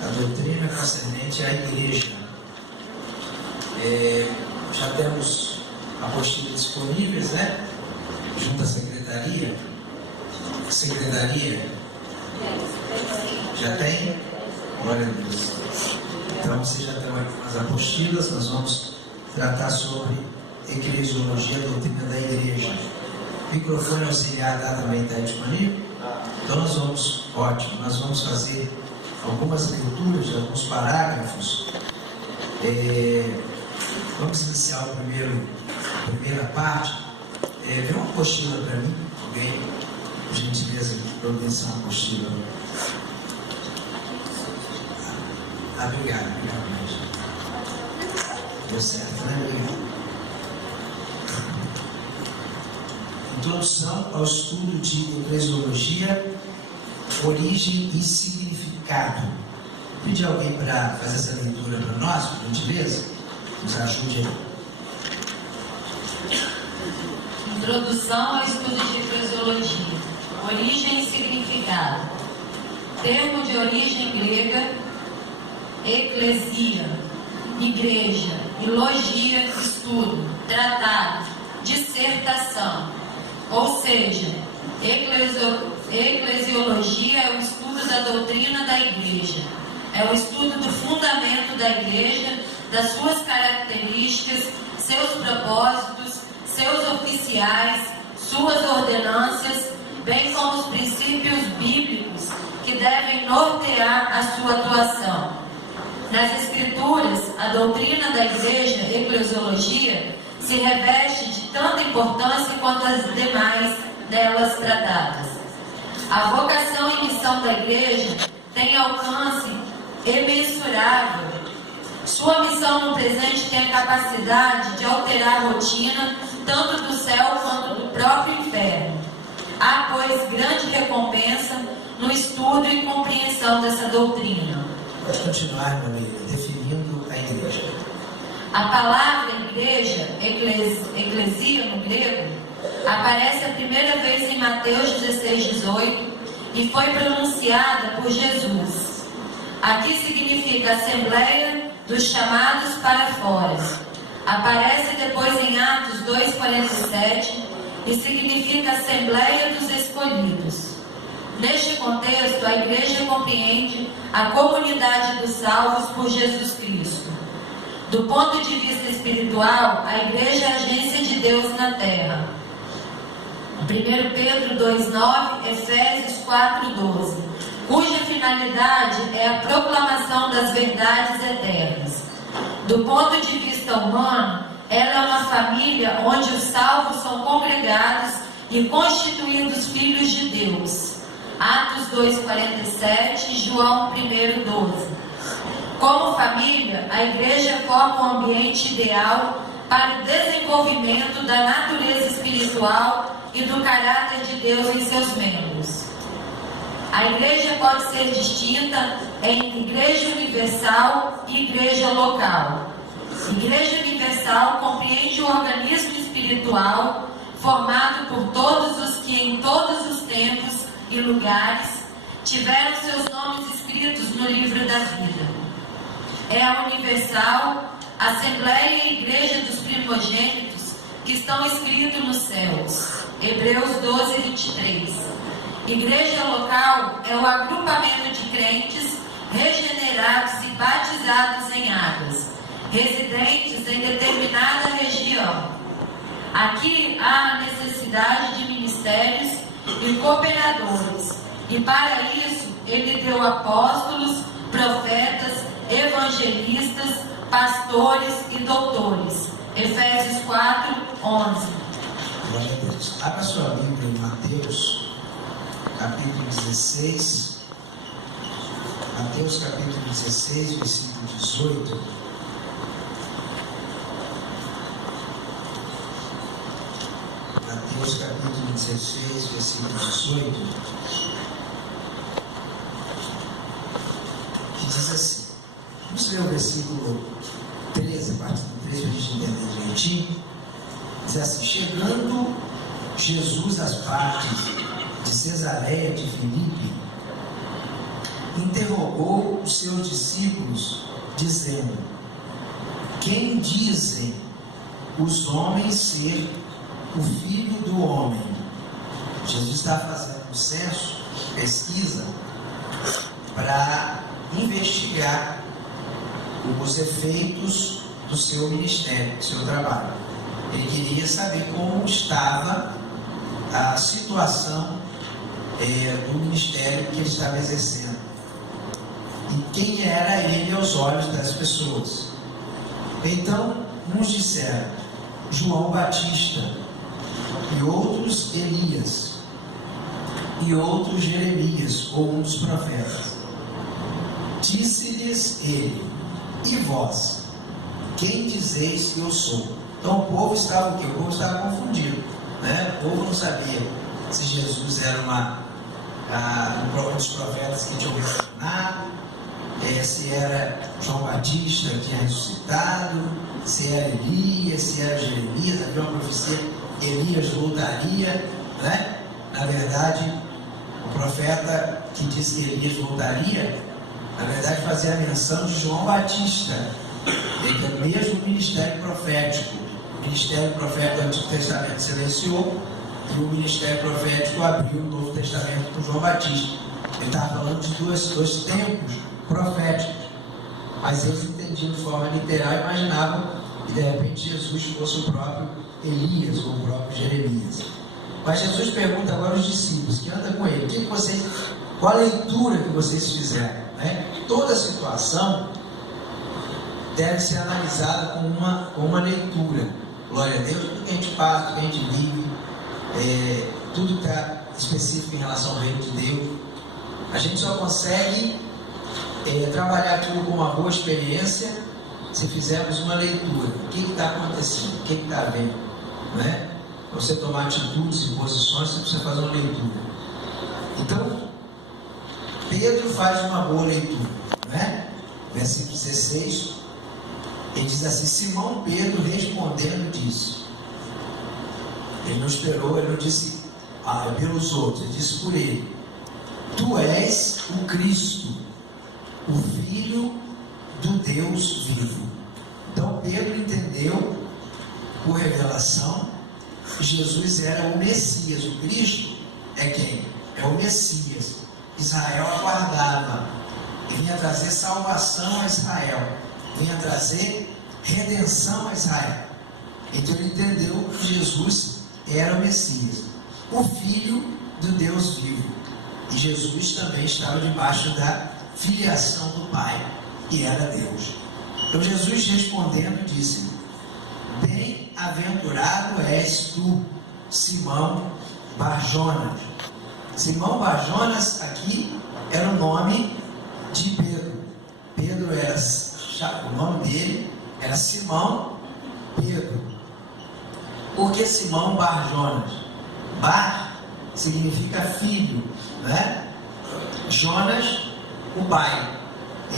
a doutrina concernente à igreja. Já temos apostilas disponíveis, né? Junto à secretaria. Já tem? Glória a Deus. Então você já tem as apostilas. Nós vamos tratar sobre eclesiologia, a doutrina da igreja. O microfone auxiliar lá também está disponível. Então nós vamos fazer algumas leituras de alguns parágrafos. Vamos iniciar a primeira parte. Vê uma apostila para mim, alguém, por gentileza, providenciar uma apostila. Obrigado, mestre. Deu certo, né? Obrigado. Introdução ao estudo de eclesiologia, origem e significado. Vou pedir alguém para fazer essa leitura para nós, por gentileza? Nos ajude aí. Introdução ao estudo de eclesiologia, origem e significado. Termo de origem grega, eclesia, igreja, e logia, estudo, tratado, dissertação. Ou seja, eclesiologia é o estudo da doutrina da igreja, é o estudo do fundamento da igreja, das suas características, seus propósitos, seus oficiais, suas ordenâncias, bem como os princípios bíblicos que devem nortear a sua atuação. Nas Escrituras, a doutrina da igreja, eclesiologia, se reveste de tanta importância quanto as demais delas tratadas. A vocação e missão da igreja tem alcance imensurável. Sua missão no presente tem a capacidade de alterar a rotina, tanto do céu quanto do próprio inferno. Há, pois, grande recompensa no estudo e compreensão dessa doutrina. Pode continuar, meu amigo, definindo a igreja. A palavra igreja, eclesia no grego, aparece a primeira vez em Mateus 16:18 e foi pronunciada por Jesus. Aqui significa assembleia dos chamados para fora. Aparece depois em Atos 2:47 e significa assembleia dos escolhidos. Neste contexto, a igreja compreende a comunidade dos salvos por Jesus Cristo. Do ponto de vista espiritual, a igreja é a agência de Deus na terra. 1 Pedro 2:9, Efésios 4:12, cuja finalidade é a proclamação das verdades eternas. Do ponto de vista humano, ela é uma família onde os salvos são congregados e constituídos filhos de Deus. Atos 2:47, João 1:12. Como família, a igreja forma um ambiente ideal para o desenvolvimento da natureza espiritual e do caráter de Deus em seus membros. A igreja pode ser distinta em igreja universal e igreja local. Igreja universal compreende o organismo espiritual formado por todos os que em todos os tempos e lugares tiveram seus nomes escritos no livro da vida. É a universal, Assembleia e Igreja dos Primogênitos que estão escritos nos céus. Hebreus 12:23. Igreja local é o agrupamento de crentes regenerados e batizados em águas, residentes em determinada região. Aqui há a necessidade de ministérios e cooperadores, e para isso ele deu apóstolos, profetas, evangelistas, pastores e doutores. Efésios 4:11. Glória a Deus. Abra sua Bíblia em Mateus, capítulo 16. Mateus, capítulo 16, versículo 18. Mateus, capítulo 16, versículo 18. Que diz assim. Vamos ler o versículo 13, a partir do 13, para a gente entender direitinho. Diz assim: chegando Jesus às partes de Cesareia de Filipe, interrogou os seus discípulos, dizendo: quem dizem os homens ser o Filho do Homem? Jesus está fazendo um censo, pesquisa, para investigar os efeitos do seu ministério, do seu trabalho. Ele queria saber como estava a situação do ministério que ele estava exercendo e quem era ele aos olhos das pessoas. Então, uns disseram João Batista, e outros Elias, e outros Jeremias, ou um dos profetas. Disse-lhes ele: e vós, quem dizeis que eu sou? Então o povo estava o quê? O povo estava confundido, né? O povo não sabia se Jesus era um dos profetas que tinha retornado, se era João Batista que tinha ressuscitado, se era Elias, se era Jeremias. Havia uma profecia que Elias voltaria, né? Na verdade, o profeta que disse que Elias voltaria, na verdade fazia a menção de João Batista, que é o mesmo ministério profético. O ministério profético do Antigo Testamento silenciou e o ministério profético abriu o Novo Testamento com João Batista. Ele estava falando de dois tempos proféticos, mas eles entendiam de forma literal e imaginavam que de repente Jesus fosse o próprio Elias ou o próprio Jeremias. Mas Jesus pergunta agora aos discípulos que andam com ele: qual a leitura que vocês fizeram? Toda situação deve ser analisada com uma leitura. Glória a Deus. Tudo que a gente passa, tudo que a gente vive, tudo que está específico em relação ao reino de Deus, a gente só consegue trabalhar aquilo com uma boa experiência se fizermos uma leitura. O que está acontecendo? O que está havendo? Para você tomar atitudes e posições, você precisa fazer uma leitura. Então, Pedro faz uma boa leitura, Versículo 16, ele diz assim: Simão Pedro respondendo disse. Ele não esperou, ele não disse pelos outros, ele disse por ele: Tu és o Cristo, o Filho do Deus vivo. Então Pedro entendeu por revelação que Jesus era o Messias. O Cristo é quem? É o Messias. Israel aguardava. Ele vinha trazer salvação a Israel, vinha trazer redenção a Israel. Então ele entendeu que Jesus era o Messias, o Filho do Deus vivo. E Jesus também estava debaixo da filiação do Pai, que era Deus. Então Jesus respondendo disse: Bem-aventurado és tu, Simão Barjonas. Simão Barjonas aqui era o nome de Pedro. Pedro era, o nome dele era Simão Pedro. Por que Simão Barjonas? Bar significa filho, Jonas, o pai.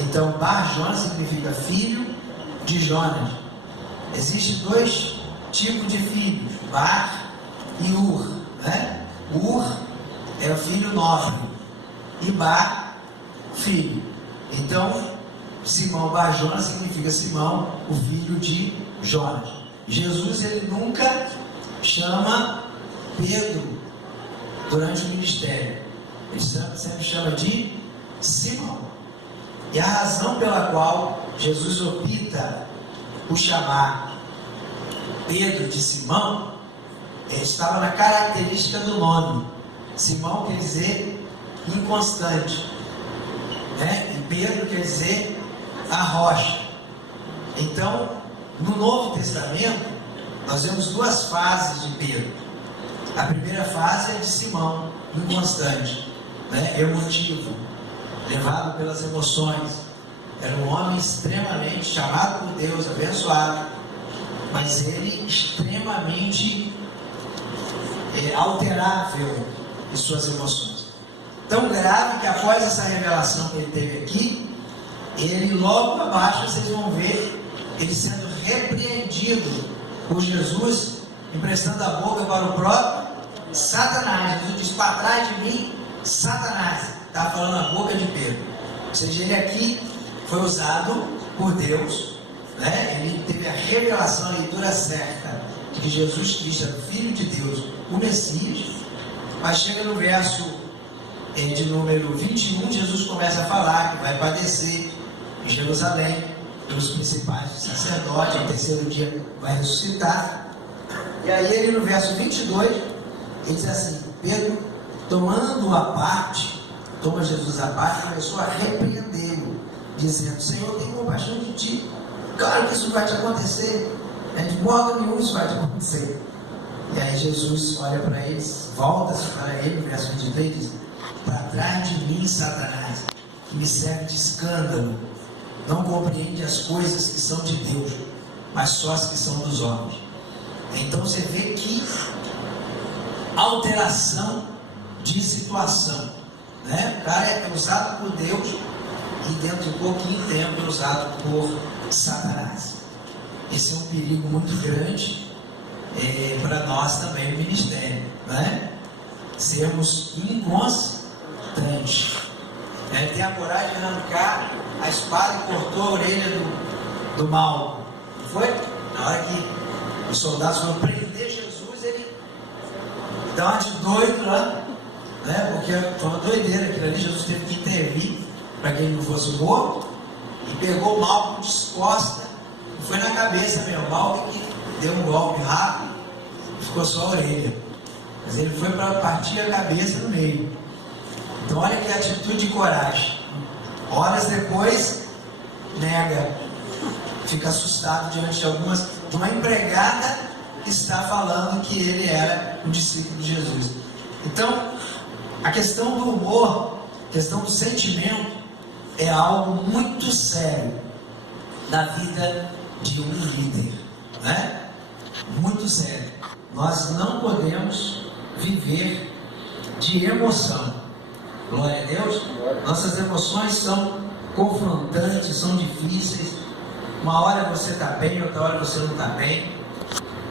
Então Barjonas significa filho de Jonas. Existem dois tipos de filhos, Bar e Ur, Ur é o filho nobre e Bar, filho. Então Simão Barjonas significa Simão, o filho de Jonas. Jesus, ele nunca chama Pedro durante o ministério, ele sempre chama de Simão. E a razão pela qual Jesus opta por chamar Pedro de Simão estava na característica do nome. Simão quer dizer inconstante, e Pedro quer dizer a rocha. Então, no Novo Testamento, nós vemos duas fases de Pedro. A primeira fase é de Simão, inconstante, emotivo, levado pelas emoções. Era um homem extremamente chamado por Deus, abençoado, mas ele extremamente alterável em suas emoções. Tão grave que após essa revelação que ele teve aqui, ele logo abaixo, vocês vão ver ele sendo repreendido por Jesus, emprestando a boca para o próprio Satanás. Jesus diz: para trás de mim, Satanás. Estava falando a boca de Pedro. Ou seja, ele aqui foi usado por Deus, né? Ele teve a revelação, a leitura certa de que Jesus Cristo é o Filho de Deus, o Messias. Mas chega no verso de número 21, Jesus começa a falar que vai padecer em Jerusalém pelos principais sacerdotes, no terceiro dia vai ressuscitar. E aí ele no verso 22, ele diz assim: Pedro, tomando-o à parte, toma Jesus à parte, começou a repreendê-lo, dizendo: Senhor, tenho compaixão de ti, claro que isso vai te acontecer, de modo nenhum isso vai te acontecer. E aí Jesus olha para eles, volta-se para ele, no verso 23, e diz: para trás de mim, Satanás, que me serve de escândalo, não compreende as coisas que são de Deus, mas só as que são dos homens. Então você vê que alteração de situação, né? O cara é usado por Deus e dentro de pouquinho tempo é usado por Satanás. Esse é um perigo muito grande para nós também no ministério, né? Sermos inconstantes, ter a coragem de arrancar a espada e cortou a orelha do mal, não foi? Na hora que os soldados foram prender Jesus, ele dá uma de doido lá, né? Porque foi uma doideira aquilo ali. Jesus teve que intervir para que ele não fosse morto, e pegou o mal com descosta e foi na cabeça mesmo. O mal que deu um golpe rápido e ficou só a orelha, mas ele foi para partir a cabeça no meio. Então olha que atitude de coragem. Horas depois nega, fica assustado diante de uma empregada que está falando que ele era um discípulo de Jesus. Então a questão do humor, a questão do sentimento é algo muito sério na vida de um líder, né? Muito sério. Nós não podemos viver de emoção. Glória a Deus. Nossas emoções são confrontantes, são difíceis. Uma hora você está bem, outra hora você não está bem.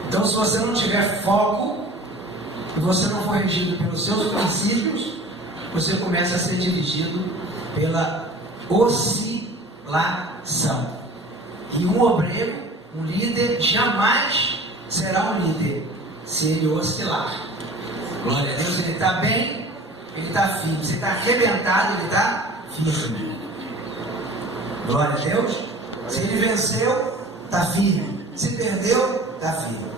Então, se você não tiver foco e você não for regido pelos seus princípios, você começa a ser dirigido pela oscilação. E um obreiro, um líder, jamais será um líder se ele oscilar. Glória a Deus. Ele está bem, ele está firme. Se está arrebentado, ele está firme. Glória a Deus. Se ele venceu, está firme. Se perdeu, está firme.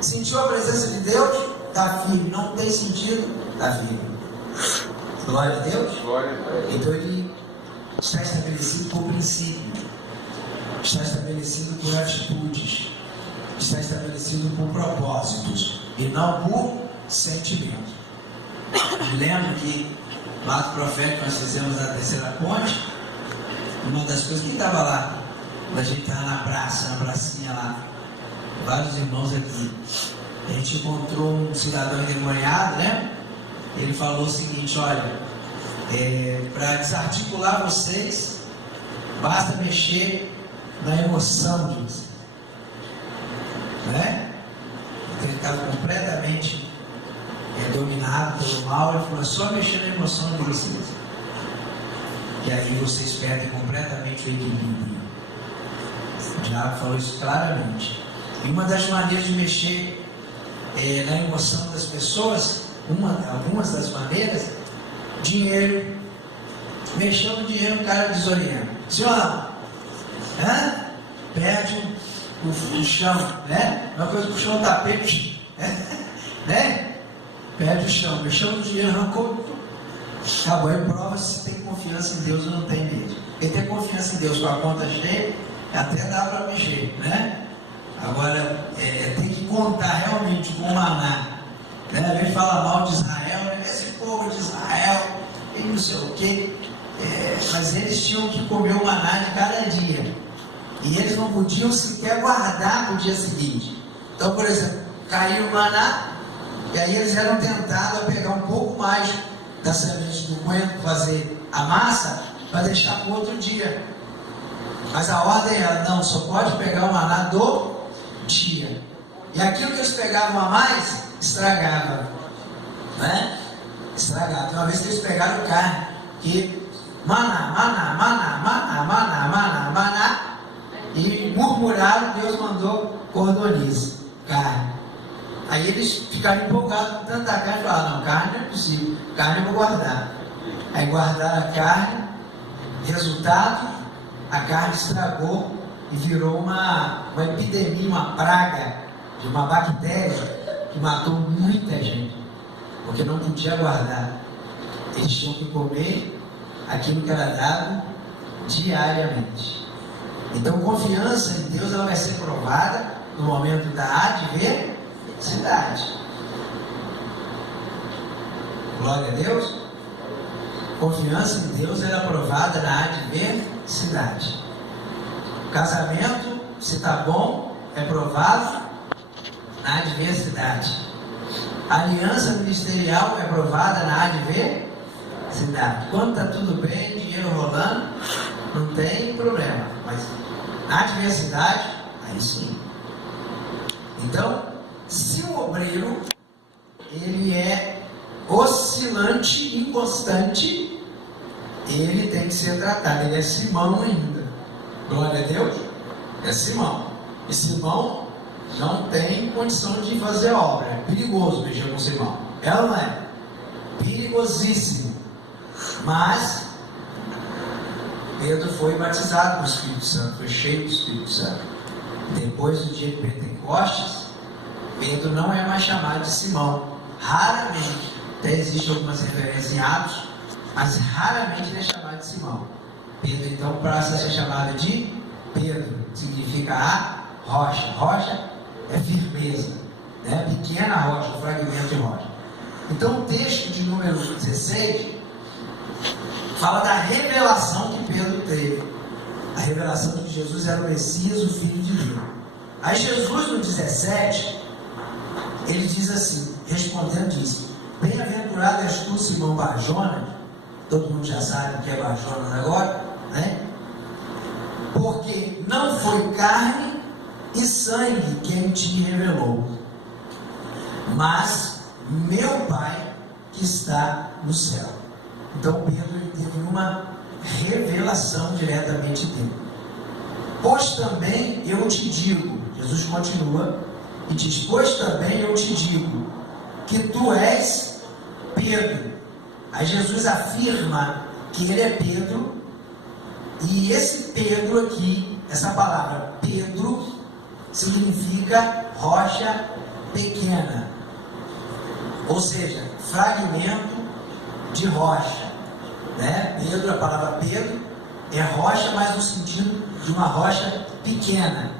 Sentiu a presença de Deus, está firme. Não tem sentido, está firme. Glória a Deus. Então ele está estabelecido por princípio, está estabelecido por atitudes, está estabelecido por propósitos e não por sentimento. Me lembro que no ato profético nós fizemos a terceira ponte. Uma das coisas que estava lá, quando a gente estava na praça, na pracinha lá, vários irmãos aqui, a gente encontrou um cidadão endemoniado, né? Ele falou o seguinte: olha, para desarticular vocês, basta mexer na emoção de vocês, né? Ele estava completamente dominado pelo mal. Ele falou: só mexer na emoção de vocês, e aí vocês perdem completamente o equilíbrio. O diabo falou isso claramente. E uma das maneiras de mexer na emoção das pessoas, algumas das maneiras, dinheiro. Mexeu no dinheiro, o cara desorienta. Senhor, perde o chão, né? Uma coisa, puxou um tapete, né? Perde o chão. Mexeu no dinheiro, arrancou. Acabou. Aí prova se tem confiança em Deus ou não tem mesmo. Quem tem confiança em Deus com a conta cheia, até dá para mexer, né? Agora, tem que contar realmente com o maná, né? A gente fala mal de Israel, né? Esse povo de Israel, e não sei o quê, mas eles tinham que comer o maná de cada dia, e eles não podiam sequer guardar para o dia seguinte. Então, por exemplo, caiu o maná, e aí eles eram tentados a pegar um pouco mais da semente do coentro, fazer a massa, para deixar para o outro dia. Mas a ordem era: não, só pode pegar o maná do dia. E aquilo que eles pegavam a mais, estragava, né? Estragava. Uma vez que eles pegaram carne, que maná, maná, maná, maná, maná, maná, maná, e murmuraram, Deus mandou cordonice, carne. Aí eles ficaram empolgados com tanta carne e falaram, não, carne não é possível, carne eu vou guardar. Aí guardaram a carne, resultado, a carne estragou e virou uma epidemia, uma praga de uma bactéria que matou muita gente, porque não podia guardar. Eles tinham que comer aquilo que era dado diariamente. Então, confiança em Deus, ela vai ser provada no momento da adversidade. Glória a Deus. Confiança em Deus, ela é provada na adversidade. O casamento, se está bom, é provado na adversidade. A aliança ministerial é provada na adversidade. Quando está tudo bem, dinheiro rolando, não tem problema. Mas na adversidade, aí sim. Então, se o obreiro ele é oscilante, inconstante, ele tem que ser tratado. Ele é Simão ainda. Glória a Deus. É Simão. E Simão não tem condição de fazer obra. É perigoso mexer com Simão. Ela não é? Perigosíssimo. Mas Pedro foi batizado com o Espírito Santo, foi cheio do Espírito Santo. Depois do dia de Pentecostes, Pedro não é mais chamado de Simão. Raramente, até existem algumas referências em Atos, mas raramente ele é chamado de Simão. Pedro então passa a ser chamado de Pedro, significa a rocha. Rocha é firmeza, né? Pequena rocha, fragmento de rocha. Então o texto de número 16 fala da revelação que Pedro teve. A revelação de que Jesus era o Messias, o Filho de Deus. Aí Jesus, no 17, ele diz assim, respondendo, diz: bem-aventurado és tu, Simão Barjonas. Todo mundo já sabe o que é Barjonas agora, né? Porque não foi carne e sangue quem te revelou, mas meu Pai que está no céu. Então Pedro teve uma revelação diretamente dele. Pois também eu te digo, Jesus continua e diz: pois também eu te digo que tu és Pedro. Aí Jesus afirma que ele é Pedro, e esse Pedro aqui, essa palavra Pedro, significa rocha pequena, ou seja, fragmento de rocha, né? Pedro, a palavra Pedro é rocha, mas no sentido de uma rocha pequena.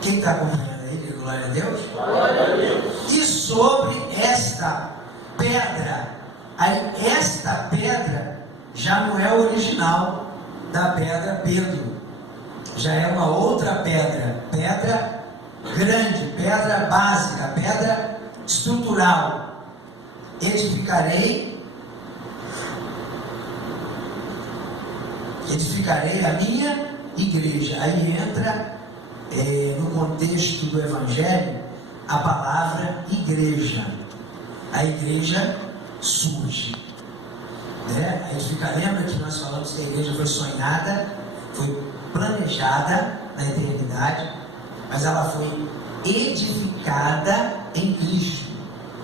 Quem está acompanhando aí? Glória a Deus. Glória a Deus. E sobre esta pedra, aí esta pedra já não é o original da pedra Pedro, já é uma outra pedra, pedra grande, pedra básica, pedra estrutural. Edificarei a minha igreja. Aí entra no contexto do Evangelho a palavra igreja. A igreja surge, né? Lembra que nós falamos que a igreja foi sonhada, foi planejada na eternidade, mas ela foi edificada em Cristo.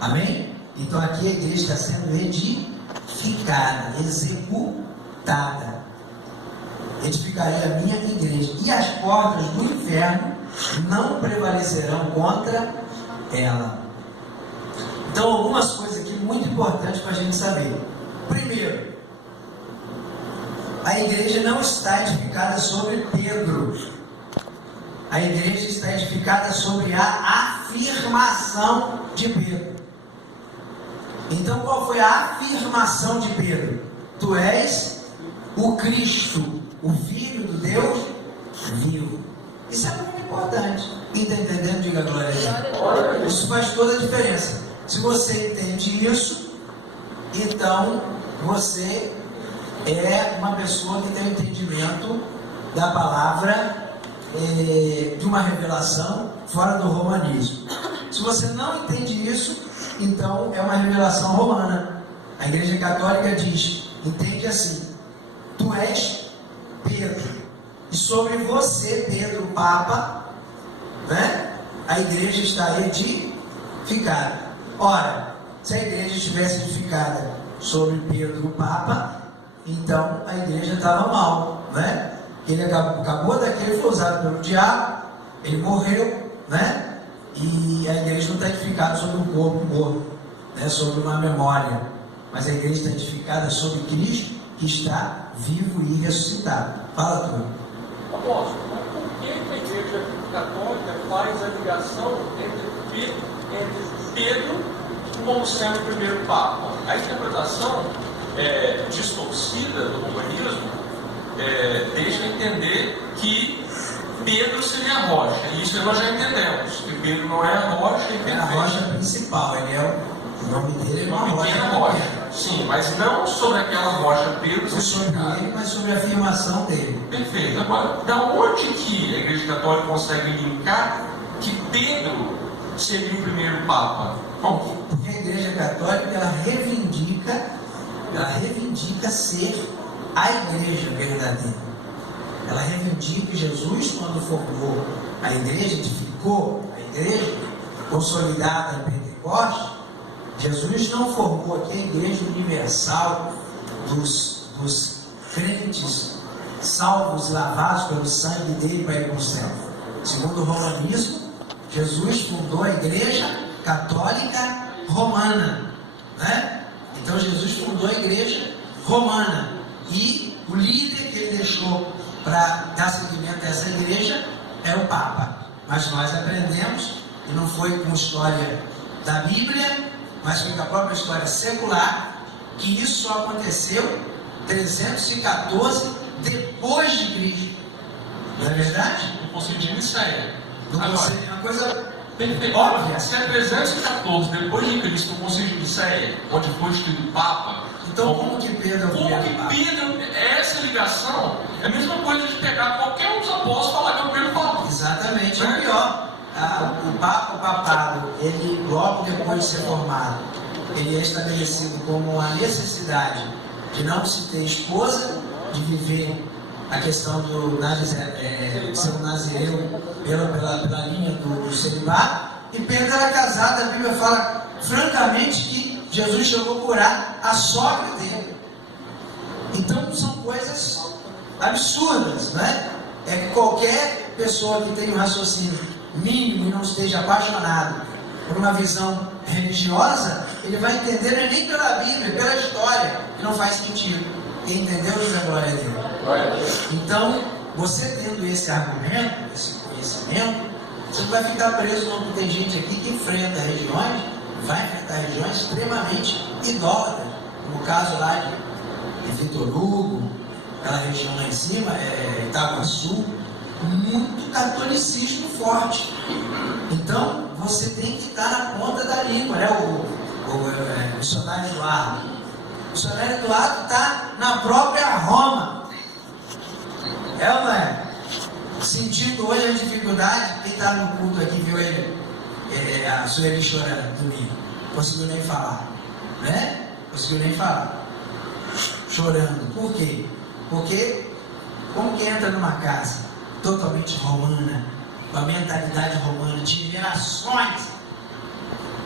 Amém? Então aqui a igreja está sendo edificada, executada. Edificarei a minha igreja, e as portas do inferno não prevalecerão contra ela. Então, algumas coisas aqui muito importantes para a gente saber. Primeiro, a igreja não está edificada sobre Pedro. A igreja está edificada sobre a afirmação de Pedro. Então, qual foi a afirmação de Pedro? Tu és o Cristo, o Filho do Deus vivo. Isso é muito importante. Quem está entendendo, diga glória a Deus. Isso faz toda a diferença. Se você entende isso, então você é uma pessoa que tem um entendimento da palavra, de uma revelação fora do romanismo. Se você não entende isso, então é uma revelação romana. A Igreja Católica diz entende assim: tu és Pedro, e sobre você, Pedro, Papa, né, a igreja está edificada. Ora, se a igreja estivesse edificada sobre Pedro, o Papa, então a igreja estava mal, né? Ele acabou daquele, foi usado pelo diabo, ele morreu, né? E a igreja não está edificada sobre um corpo morto, né? Sobre uma memória, mas a igreja está edificada sobre Cristo, que está vivo e ressuscitado. Fala tu. Apóstolo, mas por que a igreja católica faz a ligação entre Pedro como sendo o primeiro Papa? A interpretação distorcida do romanismo deixa entender que Pedro seria a rocha. E isso nós já entendemos, que Pedro não é a rocha. É a rocha principal, ele é o nome dele é uma rocha. Sim, mas não sobre aquela rocha Pedro. Não sobre ele, mas sobre a afirmação dele. Perfeito. Agora, da onde que a Igreja Católica consegue linkar que Pedro seria o primeiro Papa? Porque a Igreja Católica ela reivindica ser a igreja verdadeira. Ela reivindica que Jesus, quando formou a igreja, edificou a igreja, consolidada em Pentecostes, Jesus não formou aqui a igreja universal dos crentes salvos, lavados pelo sangue dele para ir para o céu. Segundo o romanismo, Jesus fundou a igreja católica romana, né? Então Jesus fundou a igreja romana e o líder que ele deixou para dar seguimento a essa igreja é o Papa. Mas nós aprendemos, e não foi com história da Bíblia, mas foi com a própria história secular, que isso só aconteceu 314 depois de Cristo. Não é verdade? No Concílio de Nicéia. É uma coisa perfeito. óbvia. Se é 314 depois de Cristo, no Concílio de Nicéia, onde foi instituído Papa, então como que Pedro é o primeiro Papa? Pedro, essa ligação é a mesma coisa de pegar qualquer um dos apóstolos e falar que é o primeiro Papa. Exatamente, é pior. O papado, ele logo depois de ser formado, ele é estabelecido como uma necessidade de não se ter esposa, de viver a questão do ser um nazireu pela linha do celibato. E Pedro era casado, a Bíblia fala francamente que Jesus chegou a curar a sogra dele. Então são coisas absurdas, né? É que qualquer pessoa que tenha um raciocínio mínimo e não esteja apaixonado por uma visão religiosa, ele vai entender não é nem pela Bíblia, pela história, que não faz sentido. Quem entendeu, diz a glória a Deus. Então, você tendo esse argumento, esse conhecimento, você não vai ficar preso, não, porque tem gente aqui que enfrenta regiões, vai enfrentar regiões extremamente idólatras, como o caso lá de Vitor Hugo, aquela região lá em cima, Itaguaçu, muito catolicismo forte. Então, você tem que estar na ponta da língua, né? O missionário Eduardo. O missionário Eduardo está na própria Roma. É ou não é? Sentindo hoje a dificuldade, quem está no culto aqui viu ele, a Sueli chorando domingo. Conseguiu nem falar, né? Conseguiu nem falar. Chorando. Por quê? Porque como que entra numa casa totalmente romana, com a mentalidade romana de gerações,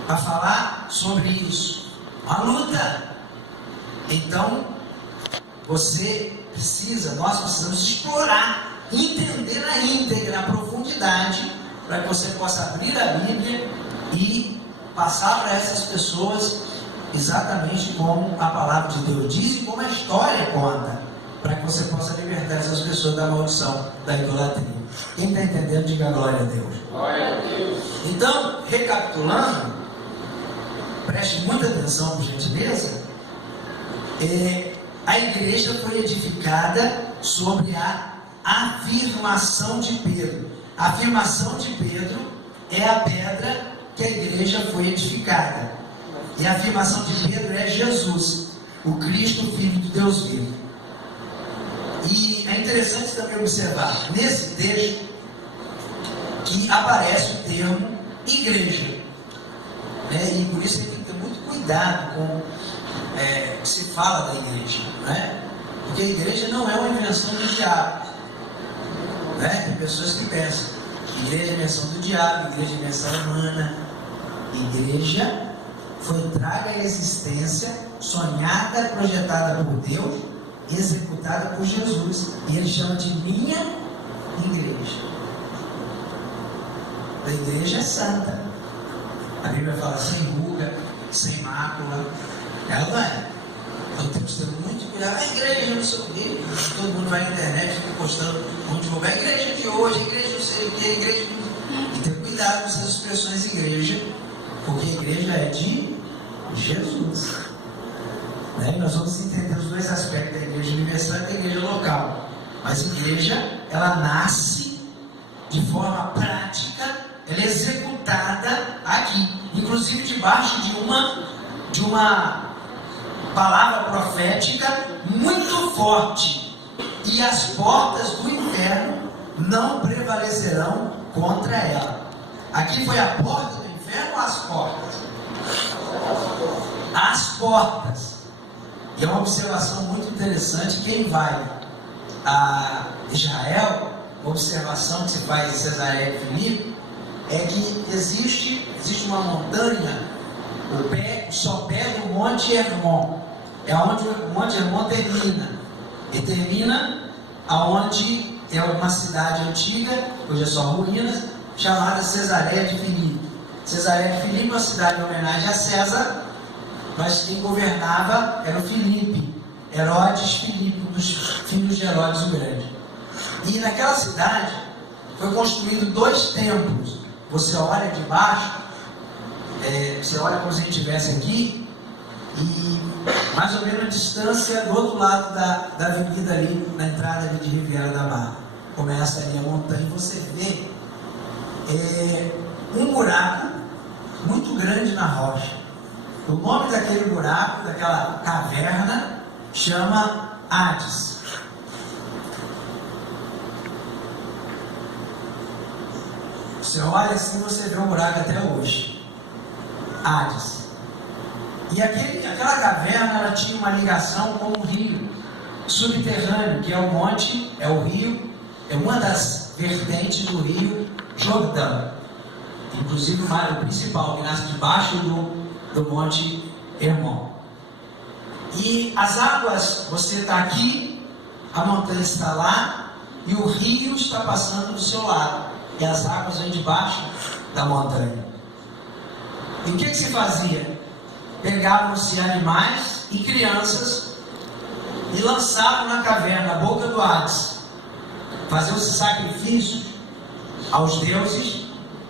para falar sobre isso? Uma luta. Então, nós precisamos explorar, entender na íntegra, na profundidade, para que você possa abrir a Bíblia e passar para essas pessoas exatamente como a palavra de Deus diz e como a história conta, para que você possa libertar essas pessoas da maldição da idolatria. Quem está entendendo, diga glória a Deus. Glória a Deus. Então, recapitulando, preste muita atenção, por gentileza. A igreja foi edificada sobre a afirmação de Pedro. A afirmação de Pedro é a pedra que a igreja foi edificada. E a afirmação de Pedro é Jesus, o Cristo, Filho de Deus vivo. E é interessante também observar nesse texto que aparece o termo igreja, né? E por isso a gente tem que ter muito cuidado com se fala da igreja, né? Porque a igreja não é uma invenção do diabo, né? Tem pessoas que pensam, igreja é invenção do diabo, igreja é invenção humana. Igreja foi traga à existência, sonhada, projetada por Deus e executada por Jesus. E ele chama de minha igreja. A igreja é santa. A Bíblia fala sem ruga, sem mácula. Ela não é. Então temos que ter muito cuidado. A igreja, não sei o quê. Todo mundo vai na internet, fica postando onde divulgar a igreja de hoje, a igreja não sei o quê, a igreja de... E ter cuidado com essas expressões igreja, porque a igreja é de Jesus. Né? E nós vamos entender os dois aspectos da igreja universal e da igreja local. Mas a igreja, ela nasce de forma prática, ela é executada aqui, inclusive debaixo de uma palavra profética muito forte. E as portas do inferno não prevalecerão contra ela. Aqui foi a porta do inferno ou as portas? As portas. E é uma observação muito interessante. Quem vai a Israel, a observação que se faz em Cesareia de Filipe, é que existe uma montanha, o sopé do Monte Hermon, é onde o Monte Hermon termina, e termina aonde é uma cidade antiga, hoje é só ruínas, chamada Cesareia de Filipe. Cesareia de Filipe é uma cidade em homenagem a César, mas quem governava era o Filipe, Herodes Filipe, um dos filhos de Herodes o Grande. E naquela cidade foi construído 2 templos. Você olha de baixo, você olha como se a gente estivesse aqui, e mais ou menos a distância do outro lado da avenida ali, na entrada ali de Riviera da Barra. Começa ali a montanha e você vê um buraco muito grande na rocha. O nome daquele buraco, daquela caverna, chama Hades. Você olha assim, você vê um buraco até hoje. Hades. E aquela caverna, ela tinha uma ligação com um rio subterrâneo, que é o monte, é o rio, é uma das vertentes do rio Jordão. Inclusive o mar principal, que nasce debaixo do Monte Hermon. E as águas, você está aqui, a montanha está lá, e o rio está passando do seu lado. E as águas vêm debaixo da montanha. E o que se fazia? Pegavam-se animais e crianças e lançavam na caverna, na boca do Hades. Faziam-se sacrifícios aos deuses,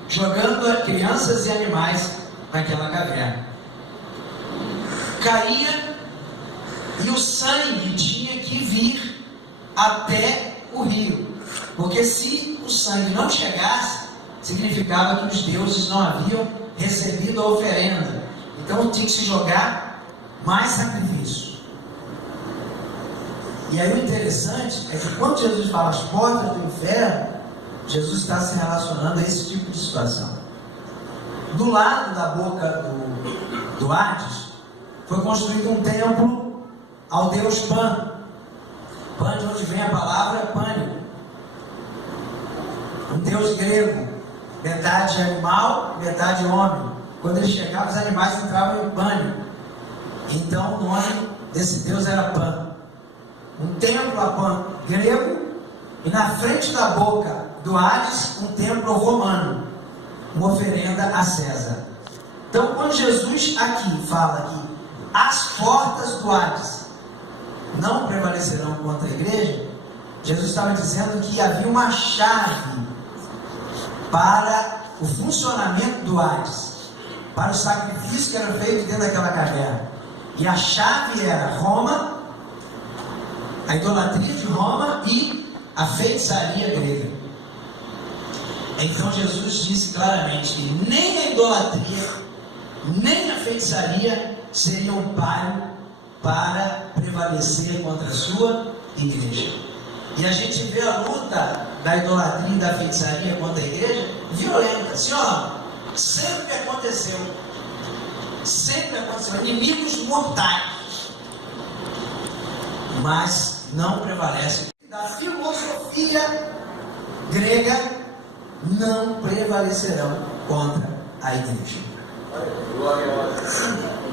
jogando crianças e animais naquela caverna. Caía e o sangue tinha que vir até o rio. Porque se o sangue não chegasse, significava que os deuses não haviam recebido a oferenda. Então tinha que se jogar mais sacrifício. E aí o interessante é que quando Jesus fala as portas do inferno, Jesus está se relacionando a esse tipo de situação. Do lado da boca do Hades, foi construído um templo ao deus Pan. Pan, de onde vem a palavra pânico. Um deus grego, metade animal, metade homem. Quando ele chegava, os animais entravam em pânico. Então o nome desse deus era Pan. Um templo a Pan grego, e na frente da boca do Hades, um templo romano, uma oferenda a César. Então quando Jesus aqui fala que as portas do Hades não prevalecerão contra a igreja, Jesus estava dizendo que havia uma chave para o funcionamento do Hades, para o sacrifício que era feito dentro daquela caverna. E a chave era Roma, a idolatria de Roma e a feitiçaria grega. Então Jesus disse claramente que nem a idolatria, nem a feitiçaria seriam páreo para prevalecer contra a sua igreja. E a gente vê a luta da idolatria e da feitiçaria contra a igreja violenta. Assim, ó, sempre aconteceu. Inimigos mortais. mas não prevalece. Da filosofia grega não prevalecerão contra a igreja.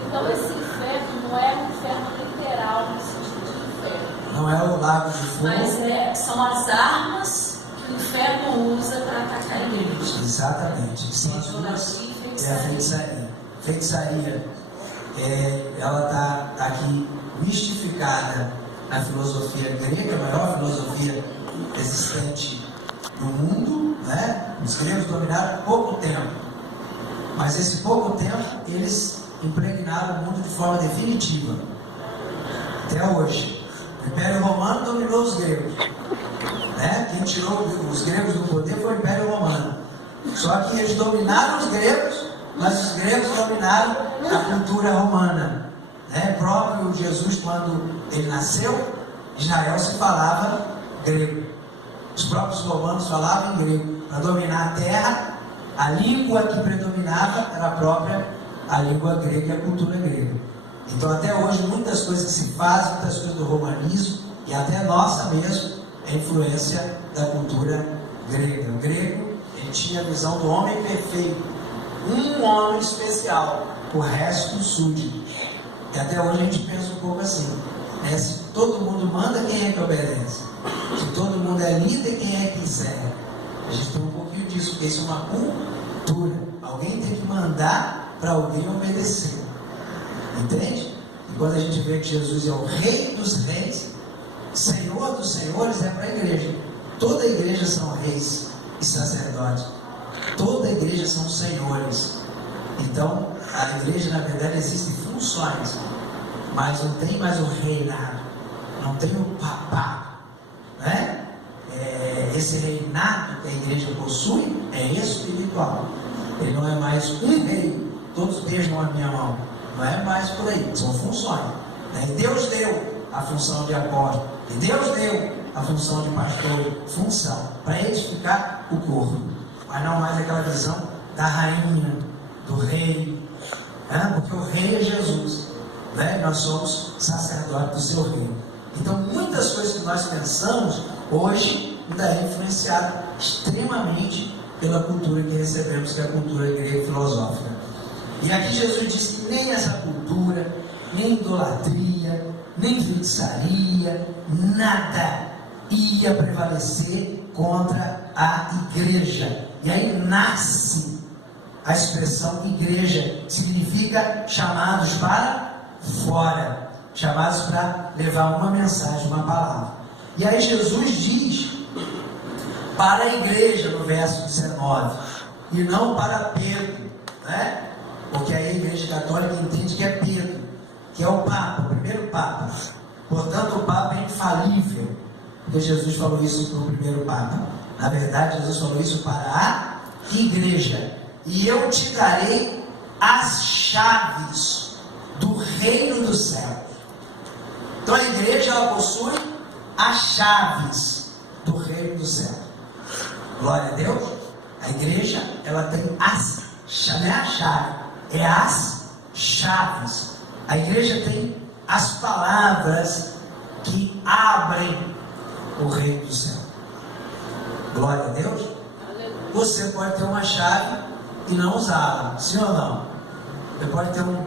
Então esse inferno não é um inferno literal no sentido de inferno. Não é o lago de fogo. Mas são as armas que o inferno usa para atacar a igreja. Exatamente. São as duas. É a feitiçaria. Feitiçaria, ela está aqui mistificada na filosofia grega, a maior filosofia existente no mundo, né? Os gregos dominaram pouco tempo, mas esse pouco tempo eles impregnaram o mundo de forma definitiva, até hoje. O Império Romano dominou os gregos, né? Quem tirou os gregos do poder foi o Império Romano. Só que eles dominaram os gregos, mas os gregos dominaram a cultura romana, né? Próprio Jesus, quando ele nasceu, Israel se falava grego. Os próprios romanos falavam em grego. Para dominar a terra, a língua que predominava era a língua grega e a cultura grega. Então até hoje muitas coisas que se fazem, muitas coisas do romanismo e até nossa mesmo, é influência da cultura grega. O grego, ele tinha a visão do homem perfeito, um homem especial, o resto súdito. E até hoje a gente pensa um pouco assim, né? Se todo mundo manda, quem é que obedece? Se todo mundo é líder, quem é que serve? A gente tem um pouquinho disso, porque isso é uma cultura. Alguém tem que mandar para alguém obedecer. Entende? E quando a gente vê que Jesus é o Rei dos Reis, Senhor dos Senhores, é para a igreja. Toda a igreja são reis e sacerdotes. Toda a igreja são senhores. Então, a igreja, na verdade, existem funções, mas não tem mais o reinado, não tem o papado, né? Esse reinado que a igreja possui é espiritual. Ele não é mais um rei, todos beijam a minha mão. Não é mais por aí, são funções, né? E Deus deu a função de apóstolo, e Deus deu a função de pastor, função, para edificar o corpo, mas não mais aquela visão da rainha, do rei, né? Porque o rei é Jesus, né? Nós somos sacerdotes do seu reino. Então muitas coisas que nós pensamos hoje ainda é influenciado extremamente pela cultura que recebemos, que é a cultura grega filosófica. E aqui Jesus diz que nem essa cultura, nem idolatria, nem feitiçaria, nada ia prevalecer contra a igreja. E aí nasce a expressão igreja, significa chamados para fora, chamados para levar uma mensagem, uma palavra. E aí Jesus diz para a igreja no verso 19, e não para Pedro, né? Porque aí a igreja católica entende que é Pedro, que é o Papa, o primeiro Papa. Portanto, o Papa é infalível, porque Jesus falou isso para o primeiro Papa. Na verdade, Jesus falou isso para a igreja. E eu te darei as chaves do reino dos céus. Então a igreja, ela possui as chaves do reino dos céus. Glória a Deus. A igreja, ela tem as chaves, não é a chave, é as chaves. A igreja tem as palavras que abrem o reino do céu. Glória a Deus. Você pode ter uma chave e não usá-la, sim ou não? Você pode ter um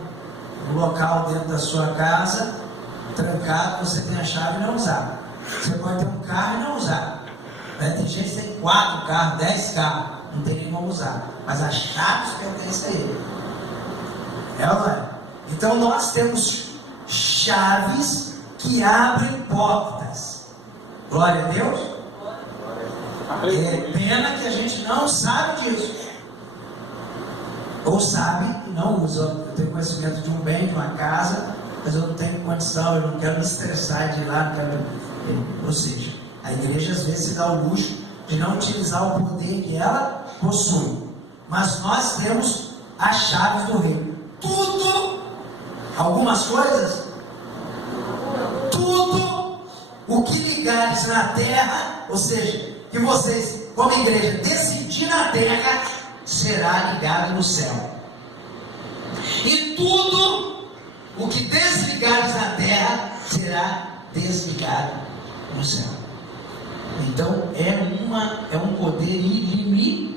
local dentro da sua casa trancado, você tem a chave e não usar. Você pode ter um carro e não usar, né? Tem gente que tem 4 carros, 10 carros, não tem nem como usar, mas as chaves pertencem a ele. É ou não é? Então nós temos chaves que abrem portas. Glória a Deus. É pena que a gente não sabe disso, ou sabe e não usa. Eu tenho conhecimento de um bem, de uma casa, mas eu não tenho condição, eu não quero me estressar de ir lá, ou seja, a igreja às vezes se dá o luxo de não utilizar o poder que ela possui, mas nós temos as chaves do reino. Tudo, algumas coisas, tudo o que ligares na terra, ou seja, que vocês, como igreja, decidir na terra, será ligado no céu. E tudo o que desligares na terra será desligado no céu. Então é um poder ilimitado.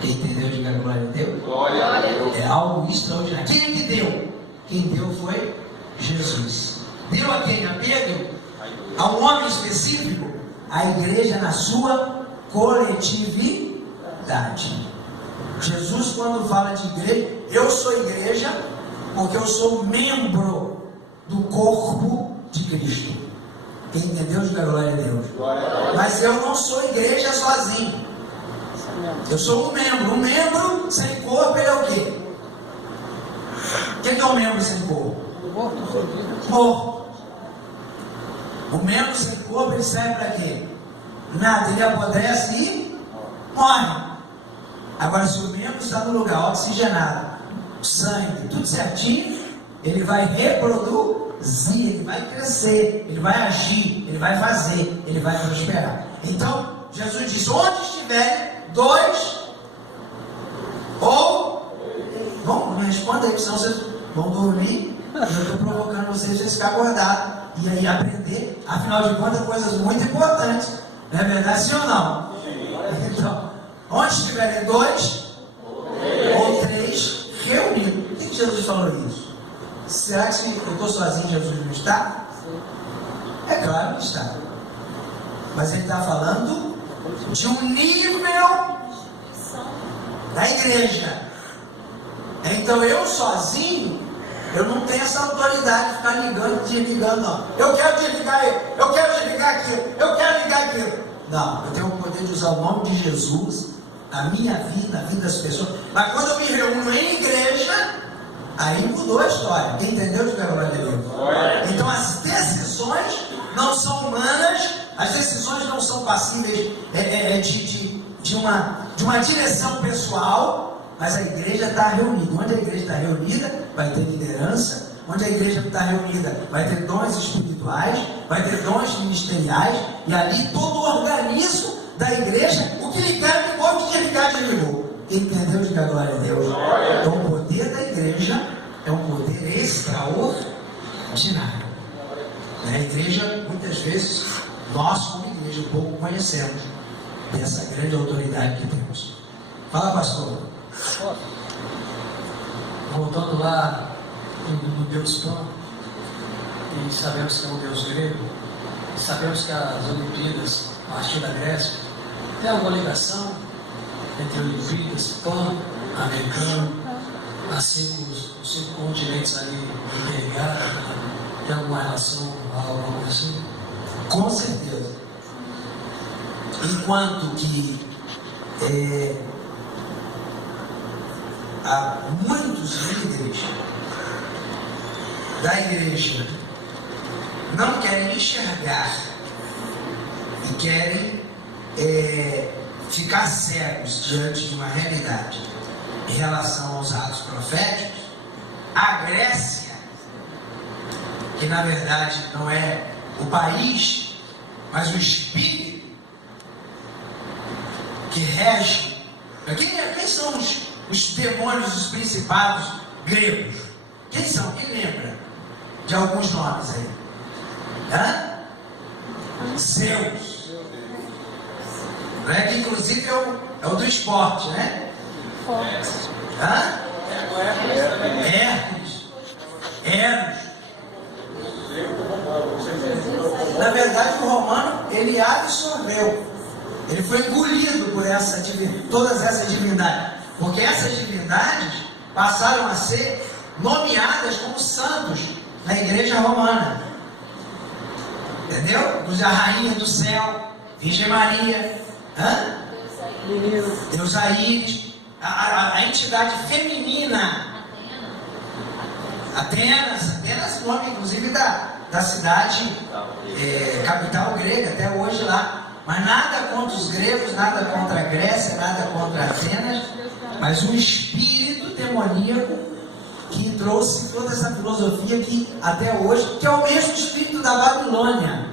Quem entendeu, diga glória a Deus. Glória a Deus. É algo extraordinário. Quem é que deu? Quem deu foi Jesus. Deu a quem? A Pedro? A um homem específico? A igreja na sua coletividade. Jesus, quando fala de igreja, eu sou igreja porque eu sou membro do corpo de Cristo. Quem entendeu, diga glória a Deus. Mas eu não sou igreja sozinho. Eu sou um membro. Um membro sem corpo, ele é o quê? O que é um membro sem corpo? Morto. O membro sem corpo, ele serve para quê? Nada, ele apodrece e morre. Agora, se o membro está no lugar oxigenado, sangue, tudo certinho, ele vai reproduzir, ele vai crescer, ele vai agir, ele vai fazer, ele vai prosperar. Então, Jesus disse: onde estiverem dois, ou, bom, me responda aí, senão vocês vão dormir, eu estou provocando vocês a ficar acordados, e aí aprender, afinal de contas, coisas muito importantes, não é verdade, sim ou não? Então, onde estiverem dois, ou três, reunidos. Por que Jesus falou isso? Será que se eu estou sozinho, Jesus não está? É claro que está. Mas ele está falando de um nível da igreja. Então eu sozinho, eu não tenho essa autoridade de ficar ligando, desligando, não. Eu quero desligar ele, eu quero desligar aquilo, eu quero ligar aquilo. Não, eu tenho o poder de usar o nome de Jesus na minha vida, na vida das pessoas. Mas quando eu me reúno em igreja, aí mudou a história. Quem entendeu, diga glória a Deus. Então as decisões não são humanas, as decisões não são passíveis de uma direção pessoal, mas a igreja está reunida. Onde a igreja está reunida, vai ter liderança. Onde a igreja está reunida, vai ter dons espirituais, vai ter dons ministeriais, e ali todo o organismo da igreja, o que ligar ligou, o que desligar desligou. Entendeu? Diga glória a Deus. Então o poder da igreja é um poder extraordinário. A igreja, muitas vezes, nós como igreja, pouco conhecemos dessa grande autoridade que temos. Fala, pastor. Voltando lá no Deus Pan, e sabemos que é um Deus grego, sabemos que as Olimpíadas, a partir da Grécia, tem alguma ligação entre Olimpíadas, Pan, americano, assim os 5 continentes ali interligados, tem alguma relação, alguma coisa assim? Com certeza. Enquanto que há muitos líderes da igreja não querem enxergar e querem ficar cegos diante de uma realidade em relação aos atos proféticos, a Grécia, que na verdade não é o país, mas o espírito que rege. Quem são os demônios, os principados gregos? Quem são? Quem lembra de alguns nomes aí? Zeus, né? Que inclusive é o do esporte, né? Hércules, Eros. Na verdade, o romano, ele absorveu, ele foi engolido por todas essas divindades, porque essas divindades passaram a ser nomeadas como santos na igreja romana. Entendeu? A rainha do céu, Virgem Maria, Deus Aires, a entidade feminina, Atenas, nome inclusive da cidade capital grega, até hoje lá. Mas nada contra os gregos, nada contra a Grécia, nada contra Atenas, mas um espírito demoníaco que trouxe toda essa filosofia que até hoje, que é o mesmo espírito da Babilônia,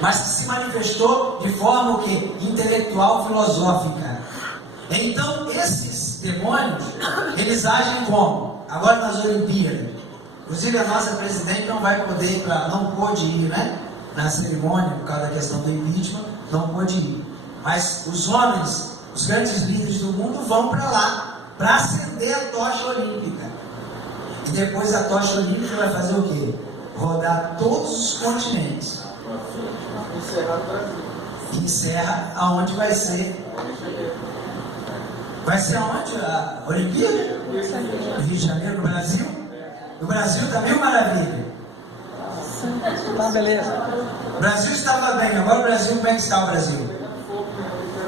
mas que se manifestou de forma o quê? Intelectual, filosófica. Então esses demônios, eles agem como? Agora nas Olimpíadas, Inclusive a nossa presidente não vai poder ir para, não pôde ir, né? Na cerimônia, por causa da questão do impeachment, não pôde ir. Mas os homens, os grandes líderes do mundo vão para lá, para acender a tocha olímpica. E depois a tocha olímpica vai fazer o quê? Rodar todos os continentes. Encerrar o Brasil. E encerra aonde vai ser. Vai ser aonde? A Olimpíada? No Rio de Janeiro, no Brasil? No Brasil tá mil maravilha. Tá, beleza. O Brasil estava bem, agora o Brasil, como é que está o Brasil?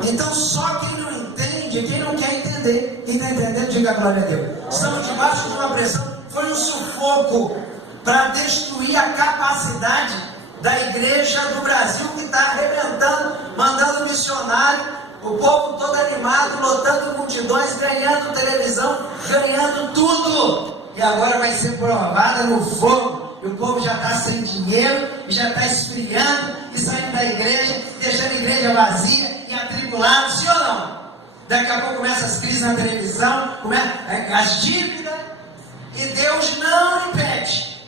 Então só quem não entende, quem não quer entender. Quem está entendendo, diga a glória a Deus. Estamos debaixo de uma pressão, foi um sufoco para destruir a capacidade da igreja do Brasil, que está arrebentando, mandando missionário, o povo todo animado, lotando multidões, ganhando televisão, ganhando tudo. E agora vai ser provada no fogo. E o povo já está sem dinheiro, e já está esfriando, e saindo da igreja, deixando a igreja vazia e atribulado, sim ou não? Daqui a pouco começam as crises na televisão, começam as dívidas, e Deus não impede.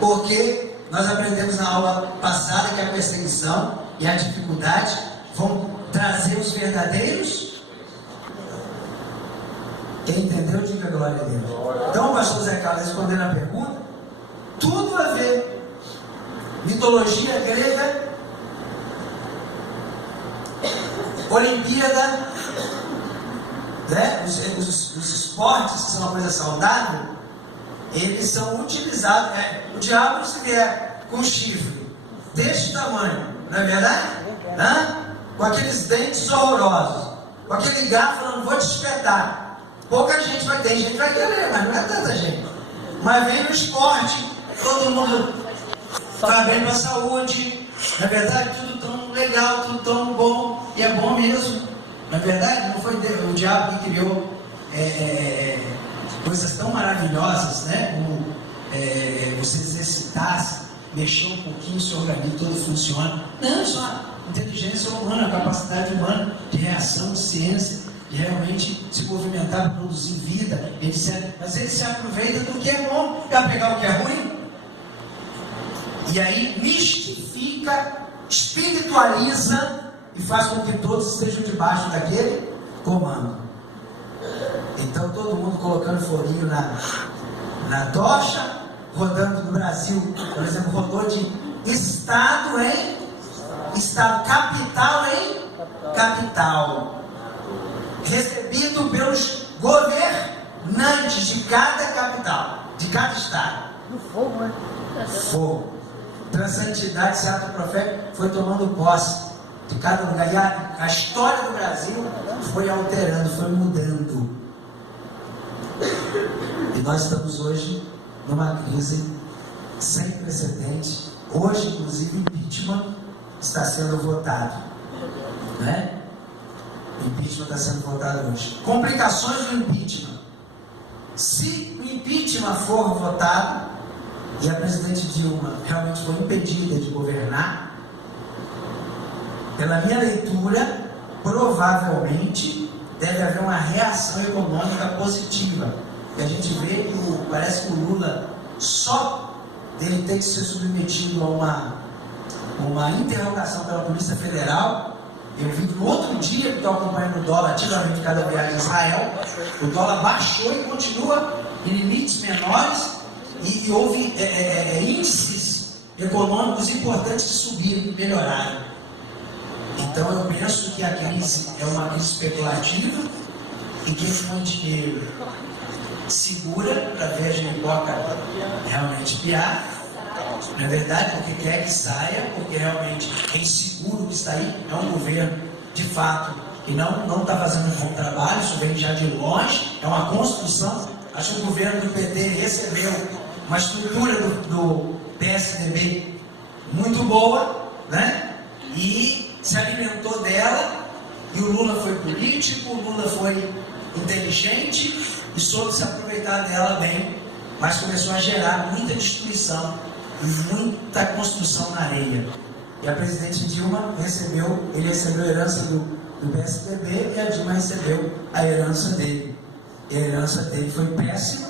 Porque nós aprendemos na aula passada que a perseguição e a dificuldade vão trazer os verdadeiros. Quem entendeu, diga glória a Deus. Então, o pastor Zé Carlos respondendo a pergunta, tudo a ver. Mitologia grega, Olimpíada, né? Os esportes, que são uma coisa saudável, eles são utilizados. O diabo, se vier com chifre deste tamanho, não é verdade? Com aqueles dentes horrorosos, com aquele garfo falando, vou te espetar. Pouca gente vai ter, gente vai querer, mas não é tanta gente. Mas vem no esporte, todo mundo está bem para a saúde, na verdade, tudo tão legal, tudo tão bom, e é bom mesmo. Na verdade, não foi o diabo que criou coisas tão maravilhosas, né? Como você exercitar-se, mexer um pouquinho, seu organismo todo funciona. Não, só inteligência humana, capacidade humana de reação, de ciência, de realmente se movimentar, para produzir vida, etc. Mas ele se aproveita do que é bom para pegar o que é ruim. E aí mistifica, espiritualiza e faz com que todos estejam debaixo daquele comando. Então todo mundo colocando foguinho na tocha, rodando no Brasil, por exemplo, rodou de estado em estado, capital em capital, recebido pelos governantes de cada capital, de cada estado. No fogo, né? Fogo. Então essa entidade, esse ato profético, foi tomando posse de cada lugar. E a história do Brasil foi alterando, foi mudando. E nós estamos hoje numa crise sem precedente. Hoje, inclusive, impeachment está sendo votado, né? O impeachment está sendo votado hoje. Complicações do impeachment. Se o impeachment for votado e a presidente Dilma realmente for impedida de governar, pela minha leitura, provavelmente deve haver uma reação econômica positiva. E a gente vê que parece que o Lula, só dele ter que ser submetido a uma interrogação pela Polícia Federal. Eu vi no outro dia, que estou acompanhando o dólar ativamente cada viagem a Israel, o dólar baixou e continua em limites menores, e houve índices econômicos importantes que subiram, que melhoraram. Então eu penso que a crise é uma crise especulativa, e quem põe dinheiro segura para ver a giripoca realmente piar. Não é verdade? Porque quer que saia, porque realmente é inseguro que está aí. É um governo, de fato, que não está fazendo um bom trabalho. Isso vem já de longe, é uma construção. Acho que o governo do PT recebeu uma estrutura do PSDB muito boa, né? E se alimentou dela. E o Lula foi político, o Lula foi inteligente e soube se aproveitar dela bem, mas começou a gerar muita destruição, muita construção na areia. E a presidente Dilma recebeu a herança do PSDB, e a Dilma recebeu a herança dele. E a herança dele foi péssima,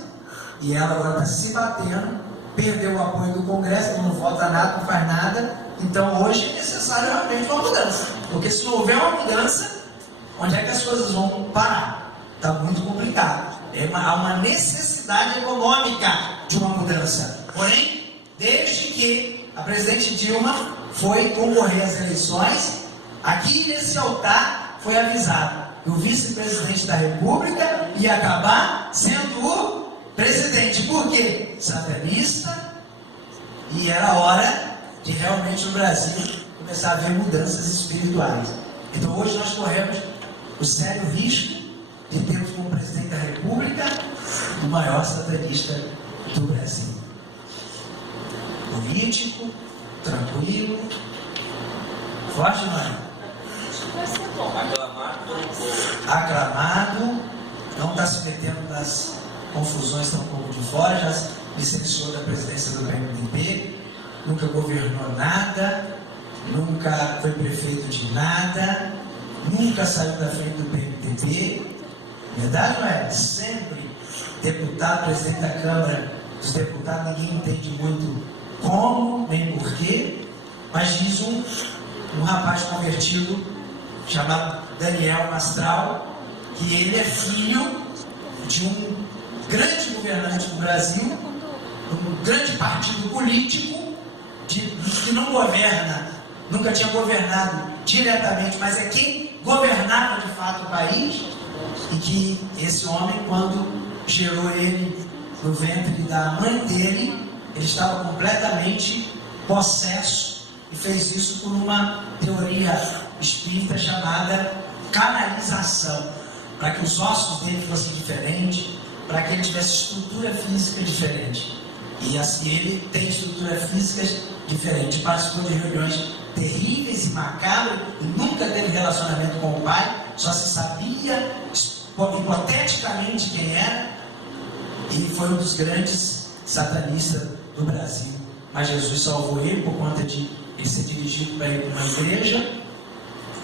e ela agora está se batendo, perdeu o apoio do Congresso, não vota nada, não faz nada. Então hoje é necessário realmente uma mudança, porque se não houver uma mudança, onde é que as coisas vão parar? Está muito complicado. Há uma necessidade econômica de uma mudança. Porém, desde que a presidente Dilma foi concorrer às eleições, aqui nesse altar foi avisado que o vice-presidente da República ia acabar sendo o presidente. Por quê? Satanista. E era hora de realmente o Brasil começar a ver mudanças espirituais. Então hoje nós corremos o sério risco de termos como presidente da República o maior satanista do Brasil. Político, tranquilo, forte, mano. Vai ser bom. Aclamado, não está se metendo nas confusões tão pouco de fora, já se licenciou da presidência do PMDB, nunca governou nada, nunca foi prefeito de nada, nunca saiu da frente do PMDB. Verdade não é? Sempre deputado, presidente da Câmara dos Deputados, ninguém entende muito como, nem porquê, mas diz um rapaz convertido chamado Daniel Mastral, que ele é filho de um grande governante do Brasil, um grande partido político, que não governa, nunca tinha governado diretamente, mas é quem governava de fato o país, e que esse homem, quando gerou ele no ventre da mãe dele, ele estava completamente possesso, e fez isso por uma teoria espírita chamada canalização, para que os ossos dele fossem diferentes, para que ele tivesse estrutura física diferente. E assim ele tem estrutura física diferente. Participou de reuniões terríveis e macabras, e nunca teve relacionamento com o pai, só se sabia hipoteticamente quem era, e foi um dos grandes satanistas do Brasil. Mas Jesus salvou ele por conta de ele ser dirigido para ir para uma igreja,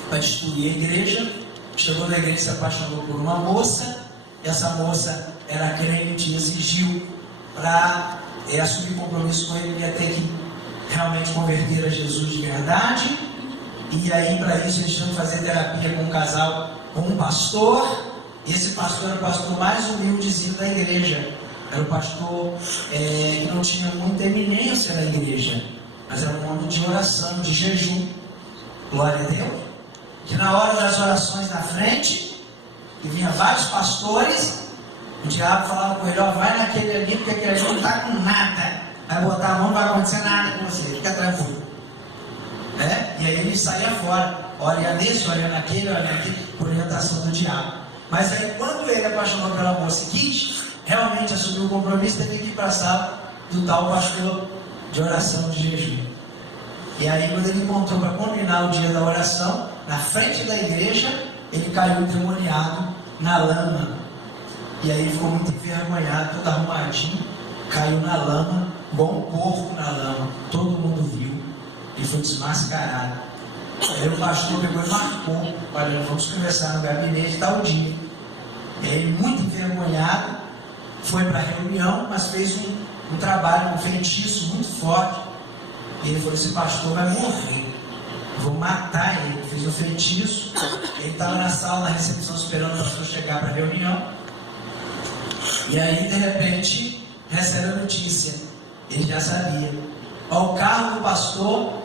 para destruir a igreja. Chegou na igreja e se apaixonou por uma moça. Essa moça era crente e exigiu para assumir compromisso com ele, ele ia ter que realmente converter a Jesus de verdade. E aí, para isso, eles tinham que fazer terapia com um casal, com um pastor. E esse pastor era o pastor mais humildezinho da igreja. Era o pastor que não tinha muita eminência na igreja, mas era um homem de oração, de jejum. Glória a Deus. Que na hora das orações na frente, e vinha vários pastores, o diabo falava com ele: ó, vai naquele ali, porque aquele ali não está com nada. Vai botar a mão, não vai acontecer nada com você, fica tranquilo. E aí ele saía fora, olha nesse, olha naquele, por orientação do diabo. Mas aí, quando ele apaixonou pela moça e quis realmente assumir o compromisso, teve que ir para a sala do tal pastor de oração, de jejum. E aí, quando ele encontrou para combinar o dia da oração, na frente da igreja, ele caiu endemoniado na lama. E aí ele ficou muito envergonhado, todo arrumadinho, caiu na lama, igual um porco na lama. Todo mundo viu. Ele foi desmascarado. Aí o pastor pegou e marcou: olha, vamos conversar no gabinete tal dia. E aí ele, muito envergonhado, foi para a reunião, mas fez um trabalho, um feitiço muito forte. E ele falou: esse pastor vai morrer, eu vou matar ele. Fez um feitiço. Ele estava na sala, na recepção, esperando o pastor chegar para a reunião. E aí, de repente, recebe a notícia. Ele já sabia: ó, o carro do pastor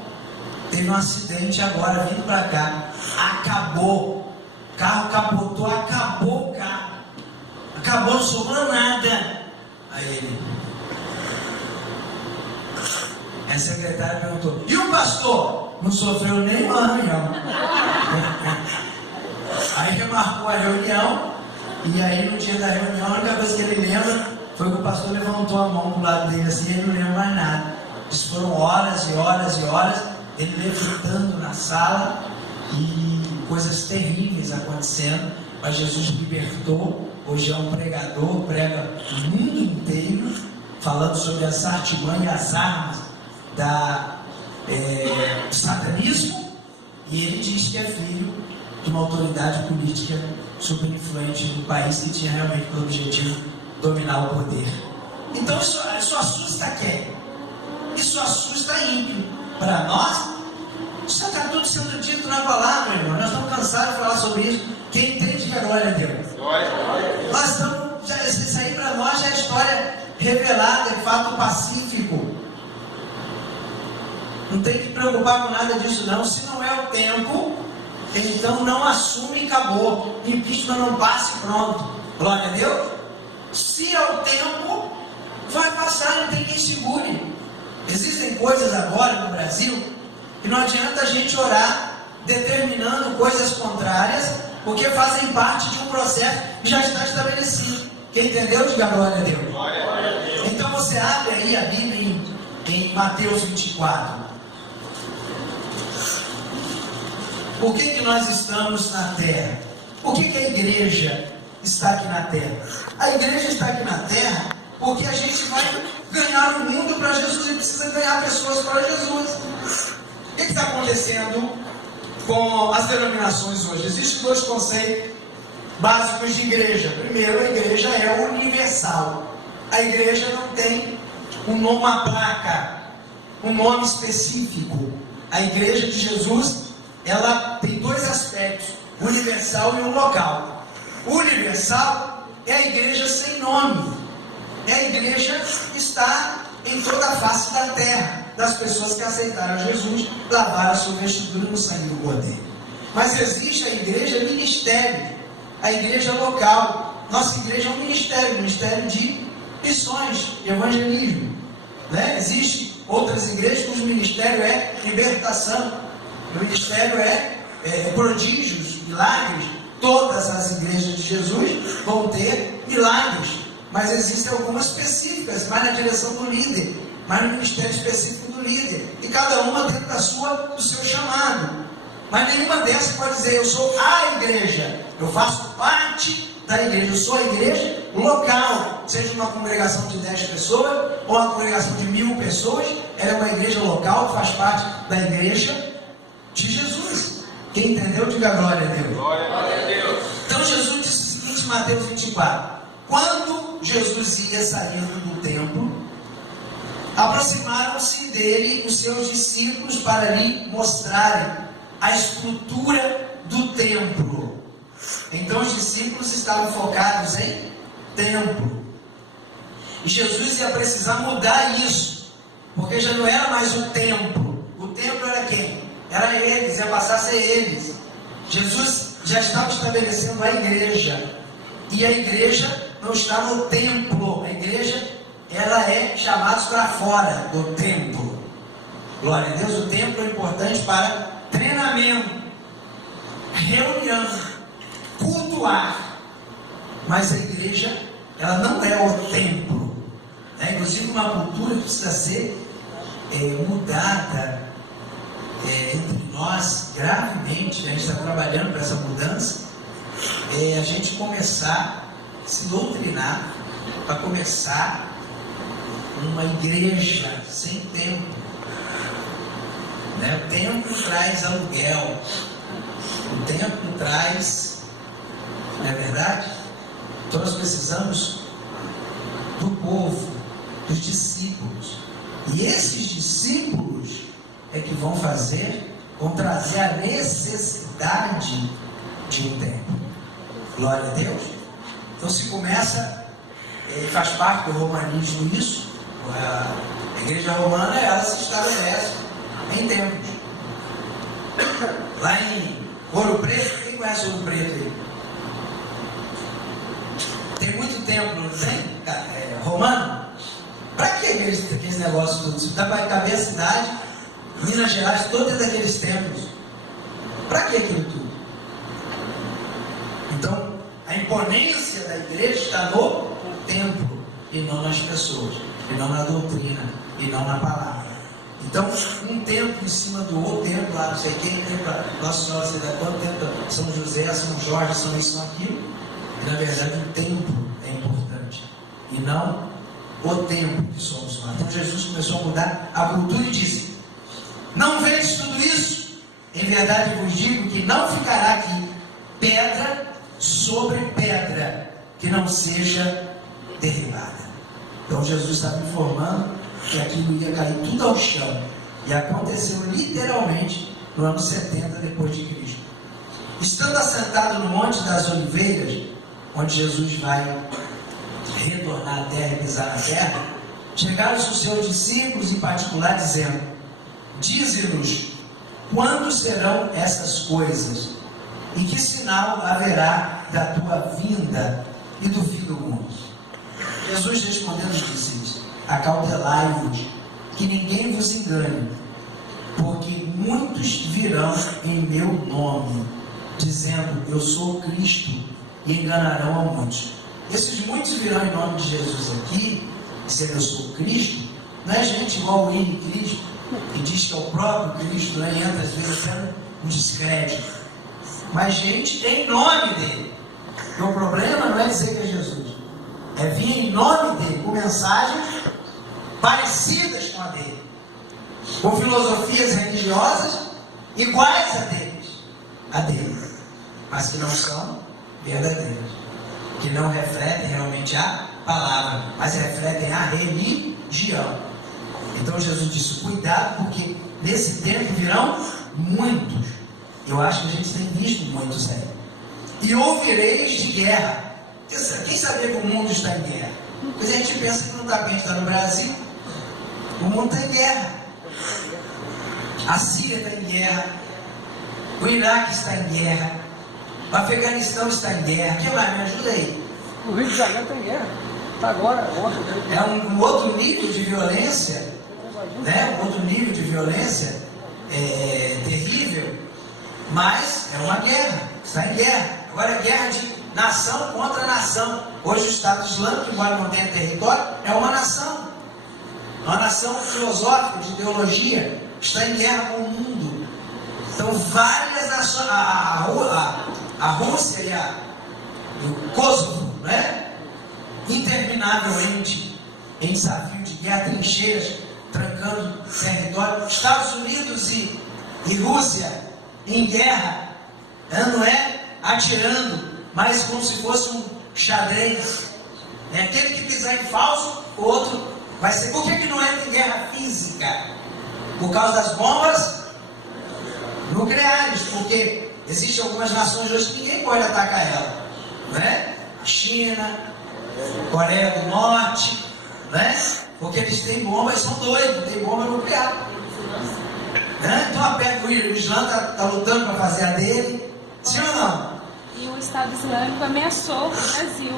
teve um acidente agora, vindo para cá. Acabou. O carro capotou, acabou o carro. Acabou, não sobrou nada. Aí ele... A secretária perguntou: e o pastor? Não sofreu nenhum arranhão. Aí remarcou a reunião. E aí, no dia da reunião, a única coisa que ele lembra foi que o pastor levantou a mão do lado dele assim, e ele não lembra mais nada. Isso foram horas e horas e horas, ele levantando na sala e coisas terríveis acontecendo. Mas Jesus libertou. Hoje é um pregador, prega o mundo inteiro, falando sobre as artimanhas e as armas do satanismo. E ele diz que é filho de uma autoridade política super influente do país, que tinha realmente por objetivo dominar o poder. Então isso assusta quem? Isso assusta ímpio. Para nós, isso está tudo sendo dito na palavra, irmão. Nós estamos cansados de falar sobre isso. Quem entende que é glória a Deus. Nós estamos, isso aí para nós já é história revelada, é fato pacífico. Não tem que preocupar com nada disso não. Se não é o tempo, então não assume e acabou. Impeachment não passe e pronto. Glória a Deus. Se é o tempo, vai passar, não tem quem segure. Existem coisas agora no Brasil que não adianta a gente orar determinando coisas contrárias, porque fazem parte de um processo que já está estabelecido. Quem entendeu, diga glória a Deus. Glória a Deus. Então você abre aí a Bíblia em Mateus 24. Por que nós estamos na terra? Por que a igreja está aqui na terra? A igreja está aqui na terra porque a gente vai ganhar o mundo para Jesus e precisa ganhar pessoas para Jesus. O que está acontecendo com as denominações hoje? Existem dois conceitos básicos de igreja. Primeiro, a igreja é universal. A igreja não tem uma placa, um nome específico. A igreja de Jesus, ela tem dois aspectos, o universal e o local. O universal é a igreja sem nome. É a igreja que está em toda a face da terra, das pessoas que aceitaram Jesus, lavaram a sua vestidura no sangue do Cordeiro. Mas existe a igreja ministério, a igreja local. Nossa igreja é um ministério de missões, de evangelismo. Existem outras igrejas cujo ministério é libertação, o ministério é prodígios, milagres. Todas as igrejas de Jesus vão ter milagres, mas existem algumas específicas, mais na direção do líder, mais no ministério específico do líder, e cada uma dentro do seu chamado. Mas nenhuma dessas pode dizer, eu sou a igreja, eu faço parte da igreja, eu sou a igreja local, seja uma congregação de 10 pessoas, ou uma congregação de 1000 pessoas, ela é uma igreja local, faz parte da igreja de Jesus. Quem entendeu, diga glória a Deus. Glória a Deus. Então Jesus disse o seguinte em Mateus 24, quando Jesus ia saindo do templo, aproximaram-se dele os seus discípulos para lhe mostrarem a estrutura do templo. Então os discípulos estavam focados em templo. E Jesus ia precisar mudar isso, porque já não era mais o templo. O templo era quem? Era eles, ia passar a ser eles. Jesus já estava estabelecendo a igreja. E a igreja não está no templo. A igreja, ela é chamada para fora do templo. Glória a Deus. O templo é importante para treinamento, reunião, cultuar. Mas a igreja, ela não é o templo. Inclusive uma cultura que precisa ser mudada entre nós gravemente. A gente está trabalhando para essa mudança. A gente começar a se doutrinar para começar uma igreja sem templo. O templo traz aluguel, o templo traz, não é verdade? Então nós precisamos do povo, dos discípulos, e esses discípulos é que vão trazer a necessidade de um templo. Glória a Deus. Então se começa, faz parte do romanismo isso. A igreja romana, ela se estabelece em templos. Lá em Ouro Preto, quem conhece Ouro Preto aí? Tem muito templo, não tem? Romano? Para que aqueles negócios todos? Dá para caber a cidade, Minas Gerais, todos aqueles templos. Para que aquilo tudo? Então, a imponência da igreja está no templo, e não nas pessoas, e não na doutrina, e não na palavra. Então, um templo em cima do outro, templo lá, não sei quem, Nossa Senhora, sei lá quanto templo, São José, São Jorge, São isso, São aquilo. E na verdade, o templo é importante, e não o templo que somos nós. Então, Jesus começou a mudar a cultura e disse: não vedes tudo isso? Em verdade vos digo que não ficará aqui pedra sobre pedra que não seja derribada. Então Jesus estava informando que aquilo ia cair tudo ao chão. E aconteceu literalmente no ano 70 depois de Cristo. Estando assentado no Monte das Oliveiras, onde Jesus vai retornar à terra e pisar na terra, chegaram os seus discípulos em particular dizendo: dize-nos quando serão essas coisas e que sinal haverá da tua vinda e do fim do mundo. Jesus respondendo disse: acautelai-vos que ninguém vos engane, porque muitos virão em meu nome, dizendo eu sou Cristo, e enganarão a muitos. Esses muitos virão em nome de Jesus aqui, dizendo eu sou Cristo, não é gente igual o Henrique Cristo, que diz que é o próprio Cristo, né? E entra às vezes até um descrédito, mas gente em nome dele. E o problema não é dizer que é Jesus, é vir em nome dele, com mensagens parecidas com a dele, com filosofias religiosas iguais a dele, mas que não são verdadeiras, que não refletem realmente a palavra, mas refletem a religião. Então Jesus disse: cuidado, porque nesse tempo virão muitos. Eu acho que a gente tem visto muitos aí. E ouvireis de guerra. Quem sabia que o mundo está em guerra? Pois a gente pensa que não está bem, está no Brasil. O mundo está em guerra. A Síria está em guerra. O Iraque está em guerra. O Afeganistão está em guerra. Quem mais? Me ajuda aí. O Rio de Janeiro está em guerra. Está agora, ontem. É um outro nível de violência, né? Um outro nível de violência terrível, mas é uma guerra. Está em guerra. Agora é guerra de nação contra nação. Hoje o Estado Islâmico, embora não tenha território, é uma nação. Uma nação filosófica, de ideologia, está em guerra com o mundo. Então várias nações, a Rússia e o Kosovo, né? Interminavelmente em desafio de guerra, trincheiras trancando território. Estados Unidos e Rússia em guerra, não é atirando, mas como se fosse um xadrez. É aquele que pisar em falso, o outro vai ser. Por que não entra em guerra física? Por causa das bombas nucleares, porque existem algumas nações hoje que ninguém pode atacar ela, né? A China, Coreia do Norte, né? Porque eles têm bomba e são doidos, tem bomba nuclear, né? Então o Islã está lutando para fazer a dele, sim ou não? E o Estado Islâmico ameaçou o Brasil.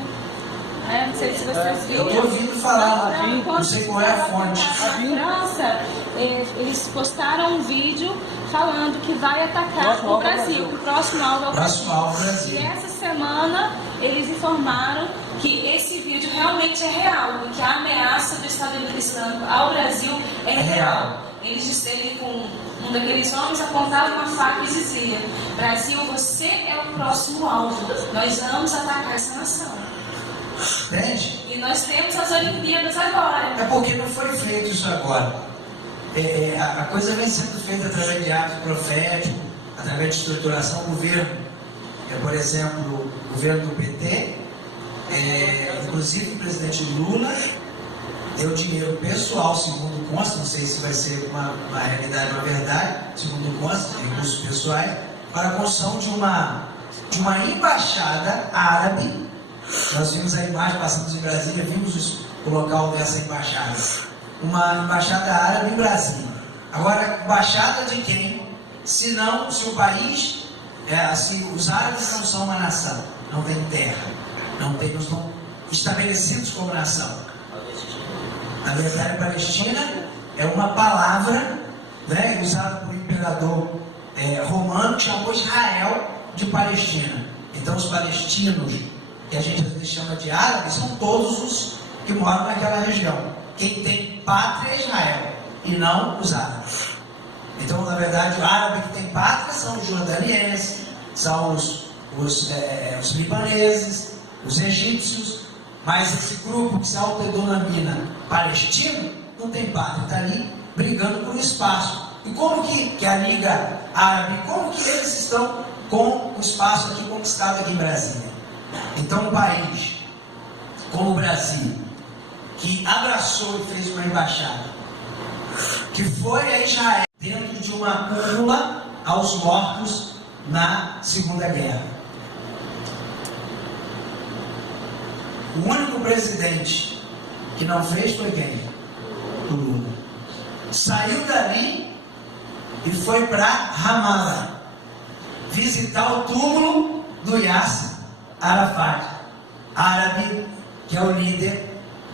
Não sei se vocês viram. Eu estou ouvindo falar, não sei qual é a fonte. Na França, eles postaram um vídeo falando que vai atacar o Brasil, que o próximo alvo é o Brasil. E essa semana eles informaram que esse vídeo realmente é real, e que a ameaça do Estado Islâmico ao Brasil é real. Eles disseram, com um daqueles homens apontava uma faca e dizia: Brasil, você é o próximo alvo, nós vamos atacar essa nação. Entende? E nós temos as Olimpíadas agora. É porque não foi feito isso agora. A coisa vem sendo feita através de atos proféticos, através de estruturação do governo. Por exemplo, o governo do PT, inclusive o presidente Lula, deu dinheiro pessoal, segundo consta, não sei se vai ser uma realidade, uma verdade, segundo consta, recursos pessoais, para a construção de uma embaixada árabe. Nós vimos a imagem, passamos em Brasília, vimos o local dessa embaixada. Uma embaixada árabe em Brasília. Agora, embaixada de quem? Se o país, os árabes não são uma nação, não tem terra, não estão estabelecidos como nação. Na verdade, a Palestina é uma palavra, né, usada por um imperador romano que chamou Israel de Palestina. Então, os palestinos, que a gente às vezes chama de árabes, são todos os que moram naquela região. Quem tem pátria é Israel, e não os árabes. Então, na verdade, o árabe que tem pátria são os jordanienses, são os libaneses, os egípcios, mas esse grupo que se autodenomina palestino não tem pátria, está ali brigando por um espaço. E como que a Liga Árabe, como que eles estão com o espaço aqui conquistado aqui em Brasília? Então, um país como o Brasil, que abraçou e fez uma embaixada, que foi a Israel dentro de uma cúpula aos mortos na Segunda Guerra. O único presidente que não fez foi quem? O Lula. Saiu dali e foi para Ramallah visitar o túmulo do Yasser Arafat, árabe, que é o líder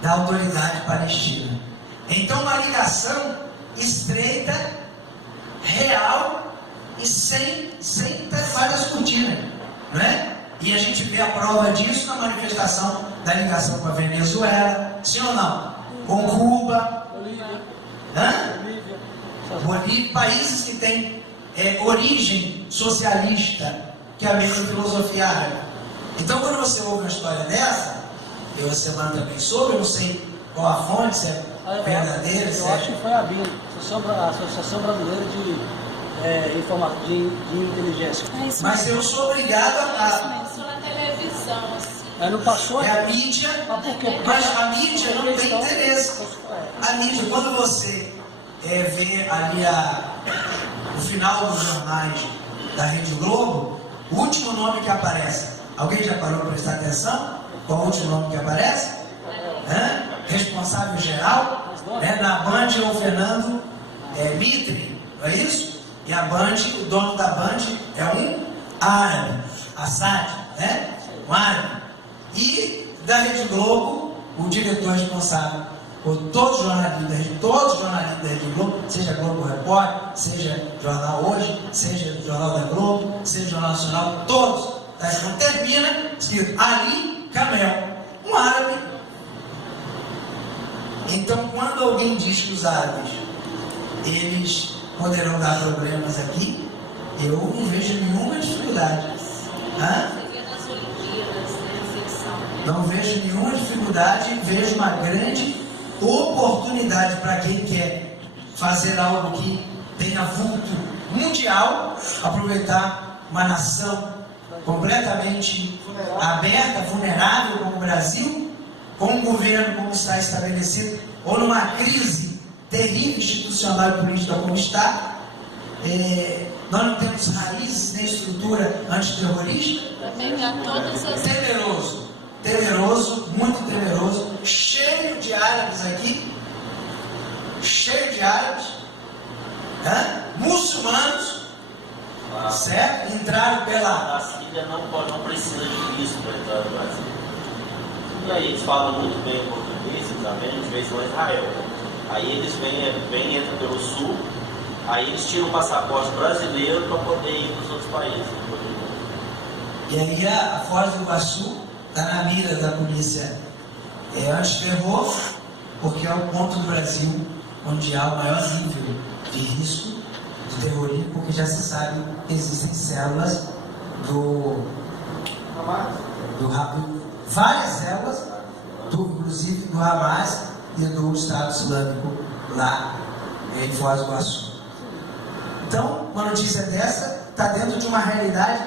da autoridade palestina. Então, uma ligação estreita, real e sem várias cortinas, não é? E a gente vê a prova disso na manifestação da ligação com a Venezuela, sim ou não? Com Cuba, Bolívia, países que têm origem socialista, que é a mesma filosofia árabe. Então, quando você ouve uma história dessa, e você manda também sobre, eu não sei qual a fonte, se é verdadeira, eu acho que foi a ABIN, a Associação Brasileira de Inteligência. Mas eu sou obrigado a... Isso na televisão, assim. Não passou? É a mídia, mas a mídia não tem interesse. A mídia, quando você vê ali o final dos jornais da Rede Globo, o último nome que aparece, alguém já parou para prestar atenção? Qual é o último nome que aparece? Responsável geral? Na Band é o Fernando Mitre, não é isso? E a Band, o dono da Band é um árabe, Assad, né? Um árabe. E da Rede Globo, o diretor responsável por todos os jornalistas da Rede Globo, seja Globo Repórter, seja Jornal Hoje, seja Jornal da Globo, seja Jornal Nacional, todos. Então termina escrito Ali Kamel, um árabe. Então, quando alguém diz que os árabes eles poderão dar problemas aqui, eu não vejo nenhuma dificuldade. Não vejo nenhuma dificuldade, vejo uma grande oportunidade para quem quer fazer algo que tenha vulto mundial, aproveitar uma nação completamente aberta, vulnerável como o Brasil, com um governo como está estabelecido, ou numa crise terrível institucional e política como está. Nós não temos raízes nem estrutura antiterrorista. Temeroso, muito temeroso, cheio de árabes aqui, muçulmanos, certo? Entraram pela... A Síria não precisa de visto para entrar no Brasil. E aí eles falam muito bem o português, também, a gente vê isso em Israel. Aí eles vêm entram pelo sul, aí eles tiram o passaporte brasileiro para poder ir para os outros países. E aí a Foz do Iguaçu está na mira da polícia antiterror, porque é o ponto do Brasil onde há o maior nível de risco de terrorismo, porque já se sabe que existem células várias células, inclusive do Hamas e do Estado Islâmico lá em Foz do Iguaçu. Então, uma notícia dessa está dentro de uma realidade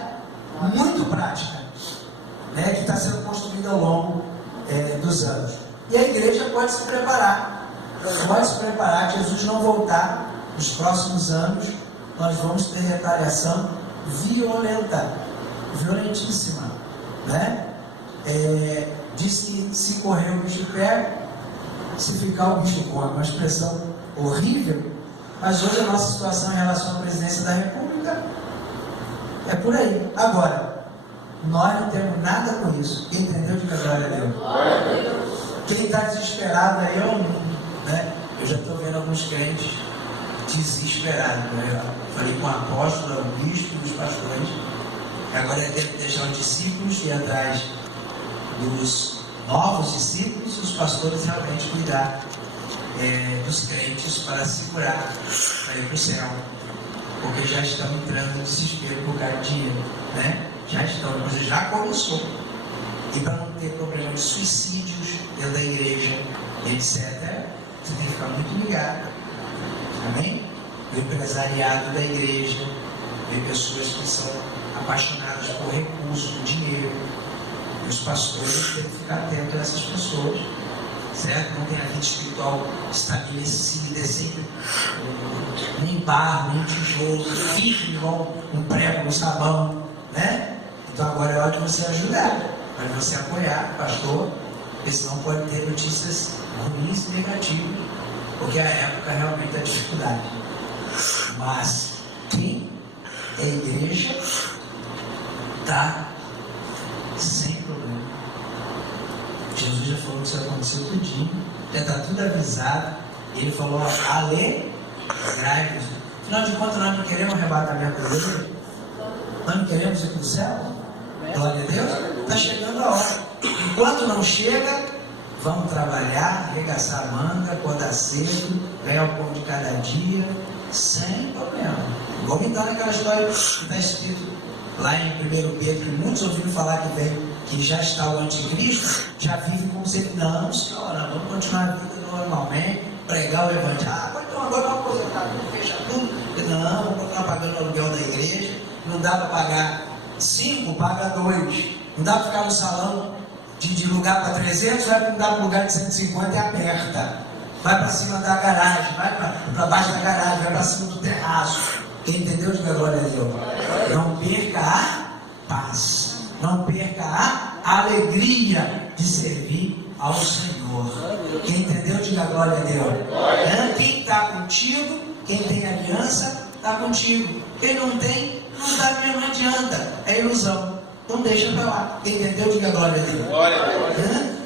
muito prática, né, que está sendo construída ao longo dos anos. E a igreja pode se preparar, que Jesus não voltar nos próximos anos, nós vamos ter retaliação violentíssima, né? Diz que se correr o bicho pega, se ficar o bicho come, uma expressão horrível, mas hoje a nossa situação em relação à presidência da República é por aí. Agora, nós não temos nada com isso. Quem entendeu, diga glória a Deus. Quem está desesperado aí é o mundo, né? Eu já estou vendo alguns crentes desesperados. Eu falei com o apóstolo, o bispo, os pastores. Agora é tempo de deixar os discípulos ir atrás dos novos discípulos e os pastores realmente cuidar dos crentes para segurar, para ir para o céu. Porque já estão entrando no desespero por causa de dinheiro, né? Já estão, a coisa já começou. E para não ter problema de suicídios dentro da igreja, etc., você tem que ficar muito ligado. Amém? O empresariado da igreja, tem pessoas que são apaixonadas por recursos, por dinheiro. E os pastores têm que ficar atentos a essas pessoas, certo? Não tem a vida espiritual estabelecida, é sempre nem barro, nem tijolo, firme igual um prego no sabão, né? Então agora é hora de você ajudar, para você apoiar o pastor, porque senão pode ter notícias ruins e negativas, porque a época realmente é dificuldade. Mas quem é igreja está sem problema. Jesus já falou que isso aconteceu tudinho, já está tudo avisado. Ele falou: alegrai-vos. Afinal de contas, nós não queremos arrebatamento da igreja? Nós não queremos ir para o céu? Glória a Deus. Está chegando a hora. Enquanto não chega, vamos trabalhar, arregaçar a manga, acordar cedo, ganhar o pão de cada dia, sem problema. Vamos entrar naquela história que está escrito lá em 1 Pedro, que muitos ouviram falar que já está o anticristo, já vive como se ele, não, senhora, vamos continuar a vida normalmente, pregar o evangelho. Então agora vamos aposentar tudo, fechar tudo. Não, vamos continuar pagando o aluguel da igreja. Não dá para pagar 5, paga 2. Não dá para ficar no salão de lugar para 300, vai para um lugar de 150 e aperta. Vai para cima da garagem, vai para baixo da garagem, vai para cima do terraço. Quem entendeu, diga glória a Deus. Não perca a paz, não perca a alegria de servir ao Senhor. Quem entendeu, diga glória a Deus. Quem está contigo, quem tem aliança, está contigo. Quem não tem, não está mesmo, não adianta, é ilusão. Então deixa para lá. Quem entendeu, diga glória a Deus. Glória a Deus.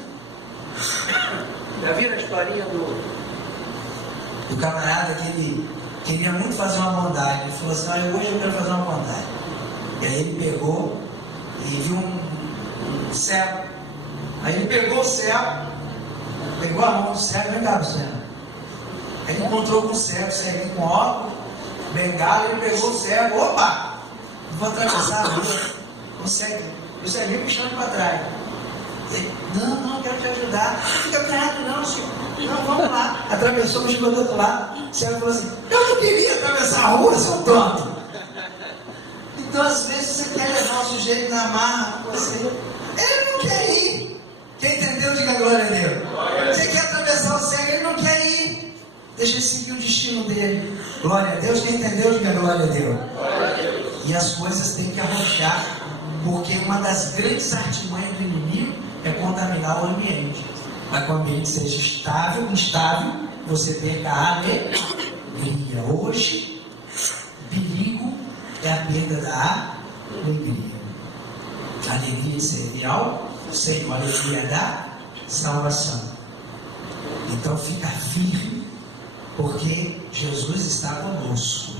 Já viram a historinha do camarada que ele queria muito fazer uma bondade? Ele falou assim: hoje eu quero fazer uma bondade. E aí ele pegou e viu um cego. Aí ele pegou o cego, pegou a mão do cego, vem cá do cego. Aí ele encontrou com o cego com óculos, bengala, ele pegou o cego, opa! Vou atravessar a rua. O ceguinho me chama para trás. Não, quero te ajudar. Fica quieto, não, senhor. Não, vamos lá. Atravessou, me chegou do outro lado. O cego falou assim: eu não queria atravessar a rua, seu tonto. Então, às vezes, você quer levar o sujeito na marra com você. Ele não quer ir. Quem entendeu, diga glória a Deus. Você quer atravessar o cego, ele não quer ir. Deixa ele seguir o destino dele. Glória a Deus. Quem entendeu, diga glória a Deus. E as coisas têm que arrochar, porque uma das grandes artimanhas do inimigo é contaminar o ambiente. Mas que o ambiente seja instável, você perca a alegria. Hoje, perigo é a perda da alegria. A alegria de servir ao Senhor, a alegria da salvação. Então fica firme, porque Jesus está conosco.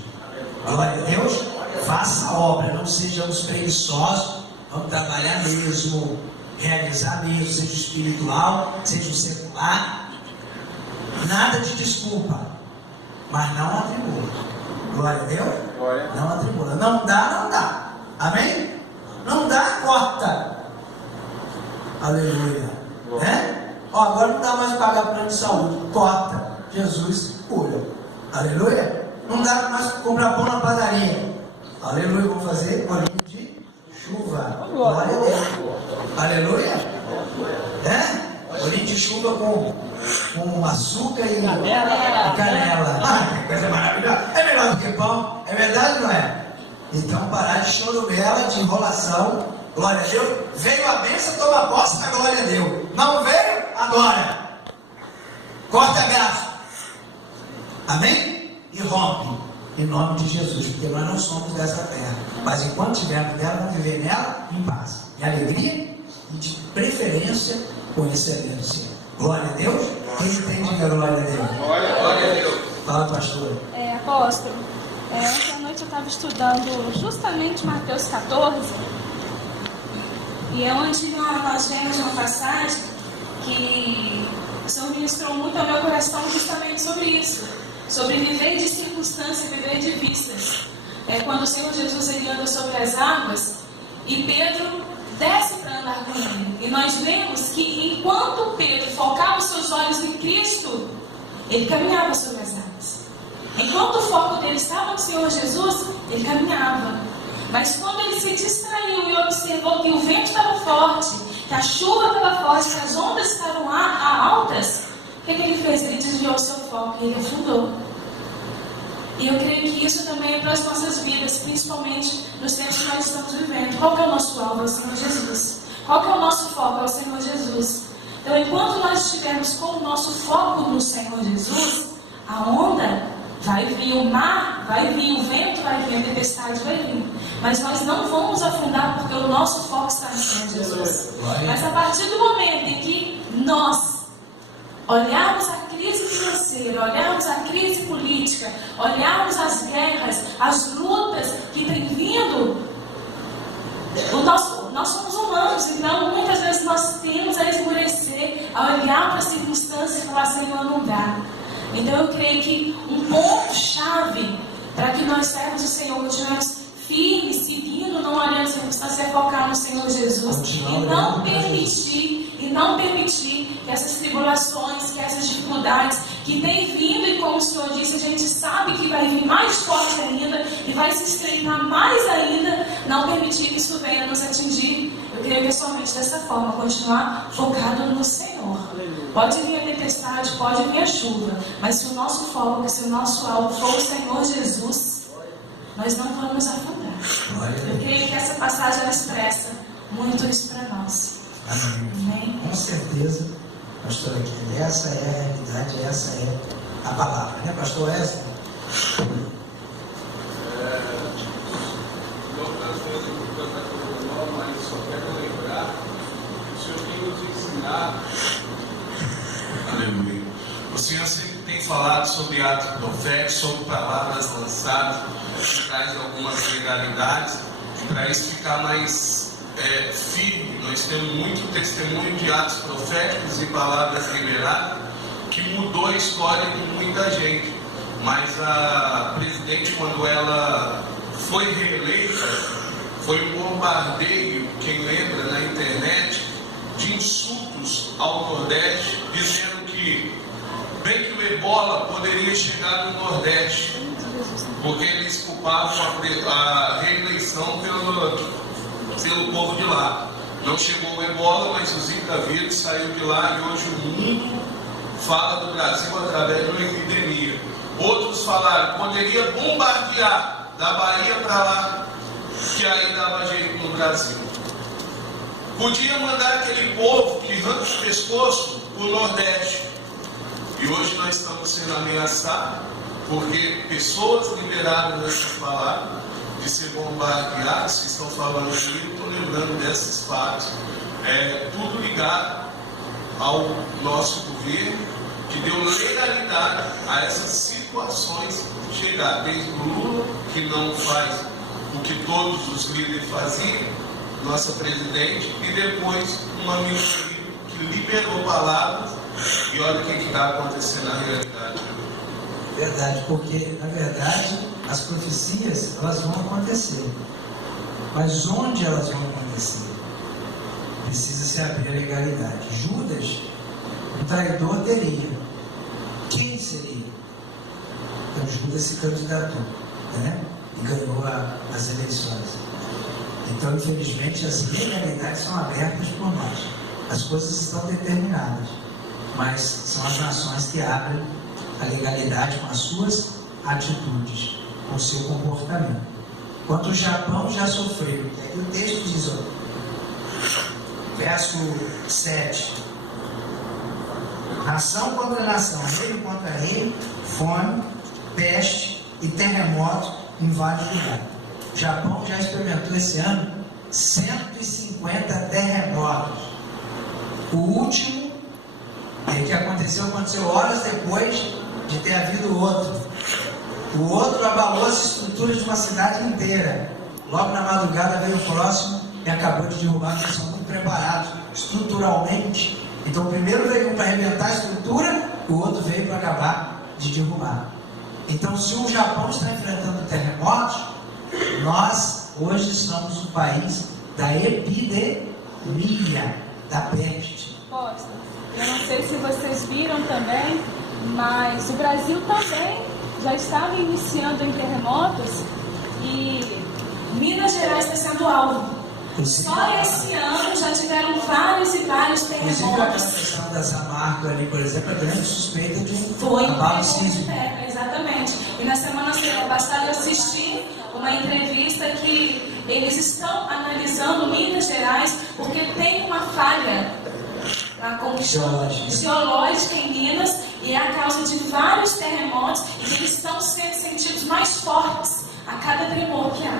Glória a Deus. Faça a obra, não sejamos preguiçosos, vamos trabalhar mesmo, realizar mesmo, seja espiritual, seja secular. Nada de desculpa, mas não atribula. Glória a Deus. Não atribula. Não dá. Amém? Não dá, corta. Aleluia. Agora não dá mais para pagar plano de saúde. Corta. Jesus cura. Aleluia. Não dá mais para comprar pão na padaria. Aleluia. Vamos fazer bolinho de chuva. Glória a Deus. Aleluia. Bolinho de chuva com açúcar e canela. Que coisa maravilhosa. É melhor do que pão. É verdade, não é? Então parar de chorumela, de enrolação. Glória a Deus. Veio a bênção, toma posse da glória a Deus. Não veio? Agora. Corta a graça. Amém? E rompe. Em nome de Jesus. Porque nós não somos dessa terra. Mas enquanto tivermos dela, vamos viver nela em paz. Em alegria e de preferência com excelência. Glória a Deus. Quem entende que é glória a Deus? Glória a Deus. Fala, pastor. Apóstolo, ontem à noite eu estava estudando justamente Mateus 14. E é onde nós vemos uma passagem que o Senhor ministrou muito ao meu coração justamente sobre isso. Sobre viver de circunstância e viver de vistas. Quando o Senhor Jesus ele anda sobre as águas e Pedro desce para andar com ele. E nós vemos que enquanto Pedro focava os seus olhos em Cristo, ele caminhava sobre as águas. Enquanto o foco dele estava no Senhor Jesus, ele caminhava. Mas quando ele se distraiu e observou que o vento estava forte, que a chuva estava forte, que as ondas estavam altas, o que ele fez? Ele desviou o seu foco e ele afundou. E eu creio que isso também é para as nossas vidas, principalmente nos tempos que nós estamos vivendo. Qual que é o nosso alvo? É o Senhor Jesus. Qual que é o nosso foco? É o Senhor Jesus. Então, enquanto nós estivermos com o nosso foco no Senhor Jesus, a onda vai vir, o mar vai vir, o vento vai vir, a tempestade vai vir. Mas nós não vamos afundar porque o nosso foco está no Senhor Jesus. Mas a partir do momento em que nós olharmos a crise financeira, olharmos a crise política, olharmos as guerras, as lutas que têm vindo, nós somos humanos, então muitas vezes nós temos a esmorecer, a olhar para as circunstâncias e falar, Senhor, não dá. Então eu creio que um ponto-chave para que nós, servos do Senhor, continuemos firmes, seguindo, não olhando as circunstâncias, é focar no Senhor Jesus e não permitir que essas tribulações, que essas dificuldades que têm vindo, e como o Senhor disse, a gente sabe que vai vir mais forte ainda e vai se estreitar mais ainda, não permitir que isso venha nos atingir. Eu creio que é somente dessa forma, continuar focado no Senhor. Pode vir a tempestade, pode vir a chuva, mas se o nosso foco, se o nosso alvo for o Senhor Jesus, nós não vamos afundar. Eu creio que essa passagem ela expressa muito isso para nós. Amém. Com certeza, pastor, aqui, essa é a realidade, essa é a palavra, né, pastor Wesley? Outras coisas que eu estou falando, mas só quero lembrar que o Senhor tem nos ensinado. Aleluia. O Senhor sempre tem falado sobre atos proféticos, sobre palavras lançadas, que traz algumas legalidades, e para isso ficar mais firme, nós temos muito testemunho de atos proféticos e palavras liberadas que mudou a história de muita gente. Mas a presidente, quando ela foi reeleita, foi um bombardeio, quem lembra, na internet, de insultos ao Nordeste, dizendo que bem que o ebola poderia chegar no Nordeste, porque eles culpavam a reeleição pelo povo de lá. Não chegou o ebola, mas o Zika vírus saiu de lá e hoje o mundo fala do Brasil através de uma epidemia. Outros falaram, poderia bombardear da Bahia para lá, que aí dava jeito no Brasil. Podia mandar aquele povo que arranca o pescoço para o Nordeste. E hoje nós estamos sendo ameaçados, porque pessoas liberadas nessas palavras, de ser bombardeados, que estão falando aqui, eu estou lembrando desses fatos, tudo ligado ao nosso governo, que deu legalidade a essas situações chegar, desde o Lula, que não faz o que todos os líderes faziam, nossa presidente, e depois uma minoria que liberou palavras, e olha o que está acontecendo na realidade. Verdade, porque na verdade as profecias elas vão acontecer, mas onde elas vão acontecer? Precisa se abrir a legalidade. Judas, um traidor, teria. Quem seria? Então Judas se candidatou, né? E ganhou as eleições. Então, infelizmente, as legalidades são abertas por nós. As coisas estão determinadas, mas são as nações que abrem a legalidade com as suas atitudes, com o seu comportamento. Enquanto o Japão já sofreu, que aqui o texto diz, verso 7, nação contra nação, rei contra rei, fome, peste e terremoto em vários lugares. O Japão já experimentou esse ano 150 terremotos. O último, que aconteceu horas depois de ter havido outro. O outro abalou as estruturas de uma cidade inteira. Logo na madrugada veio o próximo e acabou de derrubar, porque são muito preparados estruturalmente. Então o primeiro veio para arrebentar a estrutura, o outro veio para acabar de derrubar. Então, se o Japão está enfrentando terremotos, nós hoje somos o país da epidemia, da peste. Eu não sei se vocês viram também, mas o Brasil também já estava iniciando em terremotos e Minas Gerais está sendo alvo. Só esse ano já tiveram vários e vários Inclusive a terremotos. questão da Samarco ali, por exemplo, a grande suspeita de Foi um abalo terror de sísmico. terra, exatamente. E na semana passada eu assisti uma entrevista que eles estão analisando Minas Gerais porque tem uma falha geológica em Minas e é a causa de vários terremotos e que eles estão sendo sentidos mais fortes a cada tremor que há.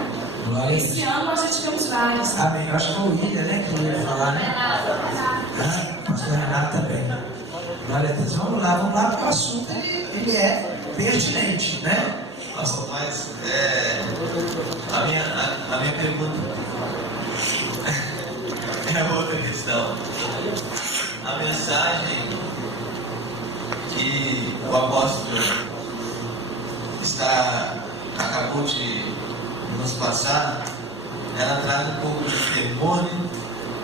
Glória a Esse Deus. ano nós já tivemos vários. Amém. Eu acho que foi o William, né, que ia falar, né? Pastor Renato também. Glória a Deus. Vamos lá, porque o assunto ele é pertinente, né? Pastor, mas a minha pergunta é outra questão. A mensagem que o apóstolo acabou de nos passar, ela traz um pouco de temor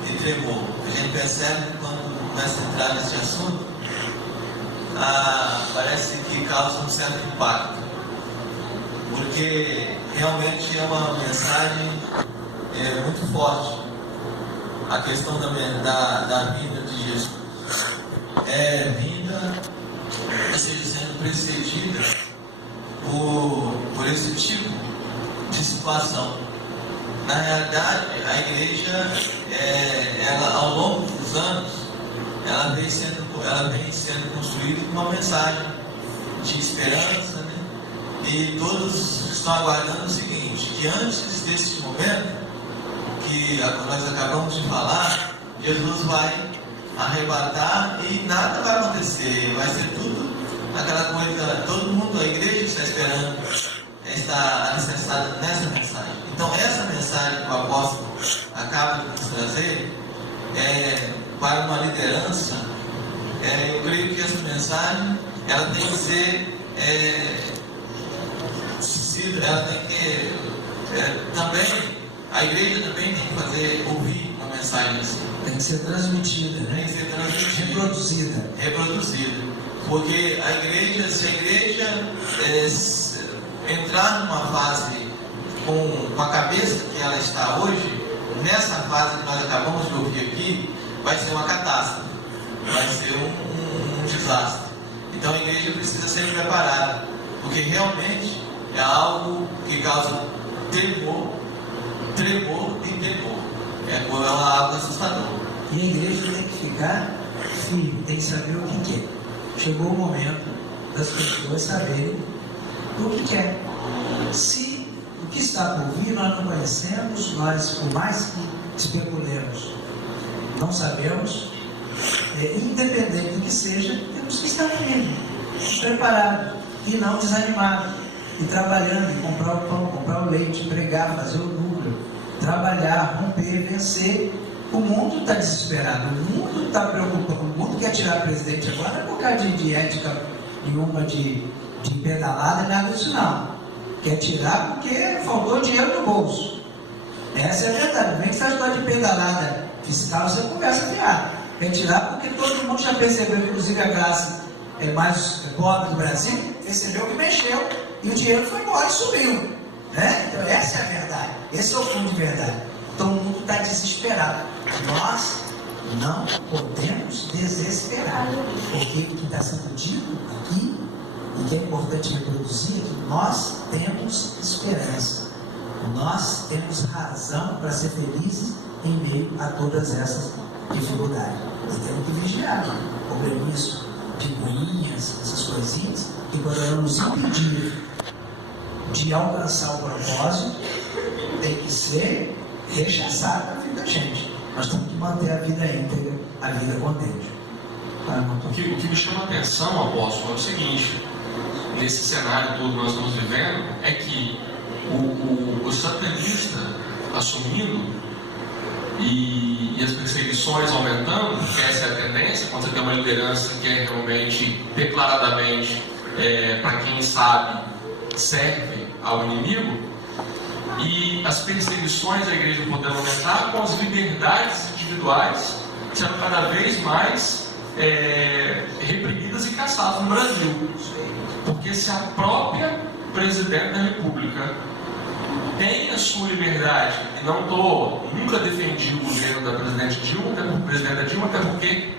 e tremor. A gente percebe que quando começa a entrar nesse assunto, parece que causa um certo impacto, porque realmente é uma mensagem muito forte. A questão da vinda de Jesus é vinda, ou seja, sendo precedida por esse tipo de situação. Na realidade, a igreja, ela, ao longo dos anos, ela vem sendo construída com uma mensagem de esperança, né? E todos estão aguardando o seguinte, que antes desse momento que nós acabamos de falar, Jesus vai arrebatar e nada vai acontecer, vai ser tudo aquela coisa, todo mundo, a igreja está esperando, está alicerçada nessa mensagem. Então essa mensagem que o apóstolo acaba de nos trazer para uma liderança, eu creio que essa mensagem ela tem que ser ela tem que também, a igreja também tem que fazer ouvir uma mensagem assim. Tem que ser transmitida, né? Tem que ser transmitida. Reproduzida. Porque a igreja, se a igreja entrar numa fase com a cabeça que ela está hoje, nessa fase que nós acabamos de ouvir aqui, vai ser uma catástrofe, vai ser um desastre. Então a igreja precisa ser preparada, porque realmente é algo que causa tremor e temor. É algo assustador. E a igreja tem que ficar firme, tem que saber o que quer. Chegou o momento das pessoas saberem o que quer. Se o que está por vir nós não conhecemos, nós, por mais que especulemos, não sabemos, independente do que seja, temos que estar firmes, preparados e não desanimados, e trabalhando, e comprar o pão, comprar o leite, pregar, fazer o núcleo, trabalhar, romper, vencer. O mundo está desesperado, o mundo está preocupado, o mundo quer tirar o presidente agora por causa de ética nenhuma, de pedalada, nada disso não. Quer tirar porque faltou dinheiro no bolso. Essa é a verdade. Vem que essa história de pedalada fiscal, você conversa fiada. Quer tirar porque todo mundo já percebeu, inclusive a classe mais pobre do Brasil, percebeu que mexeu e o dinheiro foi embora e sumiu. Né? Então essa é a verdade. Esse é o fundo de verdade. Então o mundo está desesperado. Nós não podemos desesperar. Porque o que está sendo dito aqui, e que é importante reproduzir, é que nós temos esperança. Nós temos razão para ser felizes em meio a todas essas dificuldades. E temos que vigiar, sobre isso, picuinhas, essas coisinhas, que poderão nos impedir de alcançar o propósito, tem que ser rechaçado na vida da gente. Nós temos que manter a vida íntegra, a vida com Deus. O que me chama a atenção, apóstolo, é o seguinte: nesse cenário todo que nós estamos vivendo, é que o satanista assumindo e as perseguições aumentando, que essa é a tendência, quando você tem uma liderança que é realmente, declaradamente, para quem sabe, serve ao inimigo, e as perseguições à igreja podendo aumentar, com as liberdades individuais sendo cada vez mais reprimidas e caçadas no Brasil. Porque se a própria presidente da República tem a sua liberdade. E nunca defendi o governo da presidente Dilma, até porque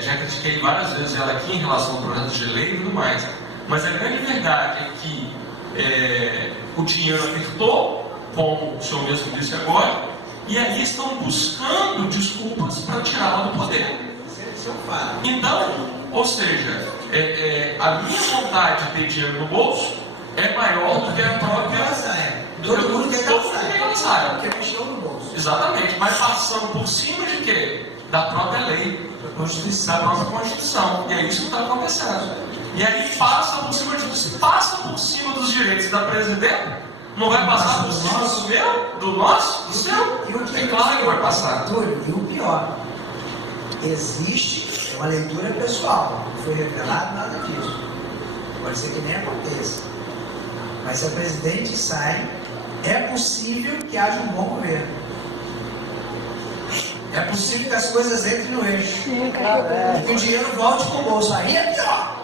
já critiquei várias vezes ela aqui em relação ao projeto de lei e tudo mais. Mas a grande verdade é que o dinheiro apertou, como o senhor mesmo disse agora, e aí estão buscando desculpas para tirá-la do poder. Então, ou seja, a minha vontade de ter dinheiro no bolso é maior do que a própria. Todo mundo quer que ela saia. Porque mexeu no bolso. Exatamente, mas passando por cima de quê? Da própria lei, da própria Constituição. E é isso que está acontecendo. E aí passa por cima disso. Se passa por cima dos direitos da presidenta, não vai passar por cima do meu, do nosso, do seu? É claro que vai passar. E o pior, existe uma leitura pessoal, não foi revelado nada disso. Pode ser que nem aconteça. Mas se a presidente sai, é possível que haja um bom governo. É possível que as coisas entrem no eixo. E que o dinheiro volte para o bolso. Aí é pior.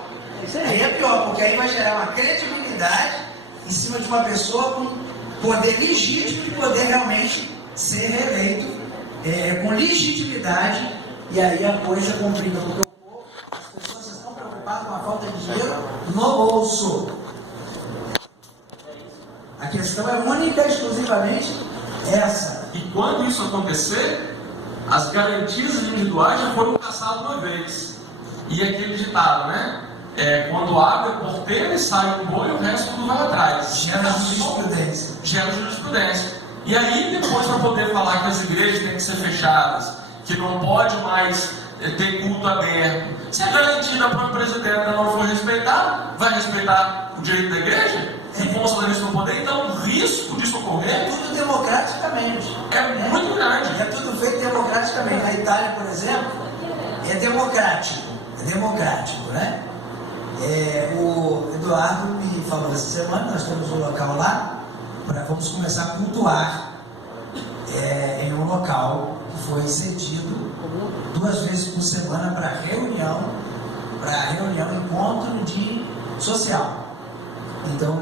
Aí é pior, porque aí vai gerar uma credibilidade em cima de uma pessoa com poder legítimo de poder realmente ser reeleito com legitimidade. E aí a coisa complica, porque o povo, as pessoas estão preocupadas com a falta de dinheiro no bolso. A questão é única e exclusivamente essa. E quando isso acontecer, as garantias individuais já foram passadas uma vez. E aquele ditado, né? Quando abre a porteira e sai um boi, o resto tudo vai atrás. Gera jurisprudência. Gera jurisprudência. E aí, depois, para poder falar que as igrejas têm que ser fechadas, que não pode mais ter culto aberto, se a garantia da própria presidenta não for respeitada, vai respeitar o direito da igreja? E como soberania no poder, então o risco disso ocorrer é tudo democraticamente. É muito grande. É tudo feito democraticamente. Na Itália, por exemplo, é democrático. É democrático, né? O Eduardo me falou essa semana, nós temos um local lá, vamos começar a cultuar em um local que foi cedido 2 vezes por semana para reunião, encontro social. Então,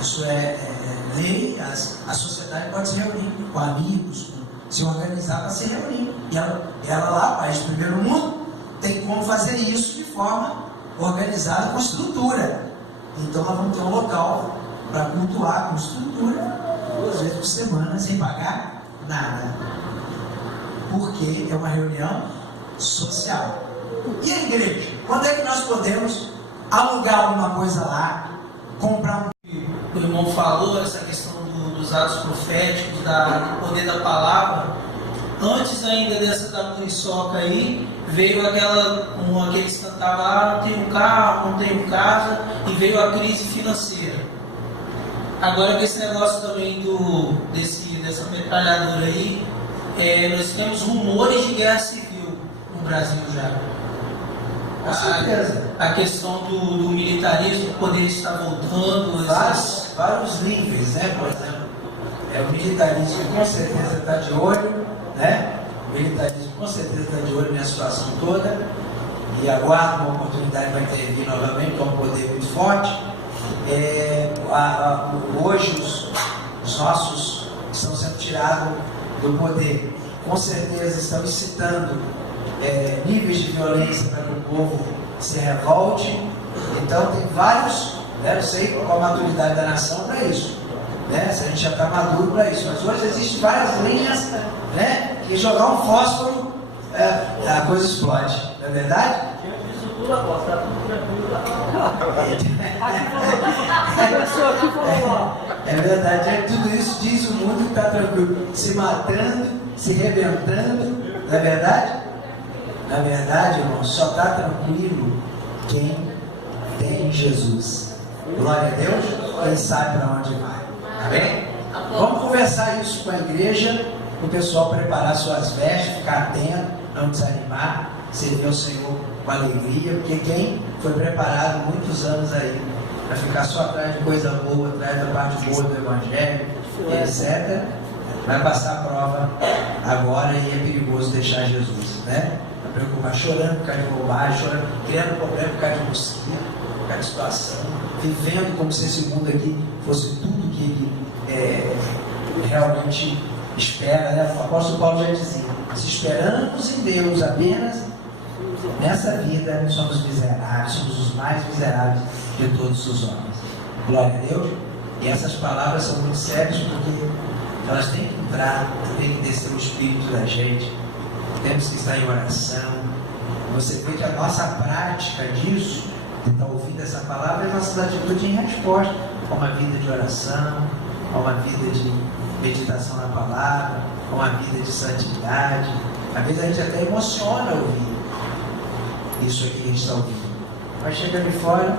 isso é lei, a sociedade pode se reunir com amigos, se organizar para se reunir. E ela lá, país do primeiro mundo, tem como fazer isso de forma organizada, com estrutura. Então nós vamos ter um local para cultuar com estrutura 2 vezes por semana, sem pagar nada. Porque é uma reunião social. E a igreja? Quando é que nós podemos alugar alguma coisa lá, comprar um... O irmão falou, essa questão dos atos proféticos, do poder da palavra. Antes ainda dessa da muriçoca aí, veio aqueles que cantavam, não tenho carro, não tenho casa, e veio a crise financeira. Agora com esse negócio também dessa metralhadora aí, nós temos rumores de guerra civil no Brasil já. Com certeza. A questão do militarismo, o poder está voltando. Vários níveis, né? Por exemplo, o militarismo com certeza está de olho, né? O militarismo com certeza está de olho nessa situação toda e aguarda uma oportunidade para intervir novamente, que é um poder muito forte. Hoje os nossos estão sendo tirados do poder, com certeza estão incitando níveis de violência para que o povo se revolte. Então tem vários, não sei qual a maturidade da nação para isso, né? Se a gente já está maduro para isso, mas hoje existem várias linhas, né? Que jogar um fósforo a coisa explode, não é verdade? É verdade, tudo isso diz o mundo que está tranquilo, se matando, se rebentando, não é verdade? Na verdade, irmão, só está tranquilo quem tem Jesus. Glória a Deus, quem sabe para onde vai. Amém? Vamos conversar isso com a igreja, para o pessoal preparar suas vestes, ficar atento, não desanimar, servir ao Senhor com alegria, porque quem foi preparado muitos anos aí para ficar só atrás de coisa boa, atrás da parte boa do Evangelho, etc., vai passar a prova agora e é perigoso deixar Jesus, né? Vai preocupar, chorando por causa de bobagem, chorando, criando problema por causa de mosquito, por causa de situação, vivendo como se esse mundo aqui fosse tudo que ele realmente espera, né? O apóstolo Paulo já dizia: se esperamos em Deus apenas nessa vida, somos miseráveis, somos os mais miseráveis de todos os homens. Glória a Deus. E essas palavras são muito sérias, porque elas têm que entrar, tem que descer o espírito da gente. Temos que estar em oração. Você vê que a nossa prática disso, de estar ouvindo essa palavra, é a nossa atitude em resposta a uma vida de oração, a uma vida de meditação na palavra, a uma vida de santidade. Às vezes a gente até emociona ouvir isso aqui que a gente está ouvindo. Mas chega de fora,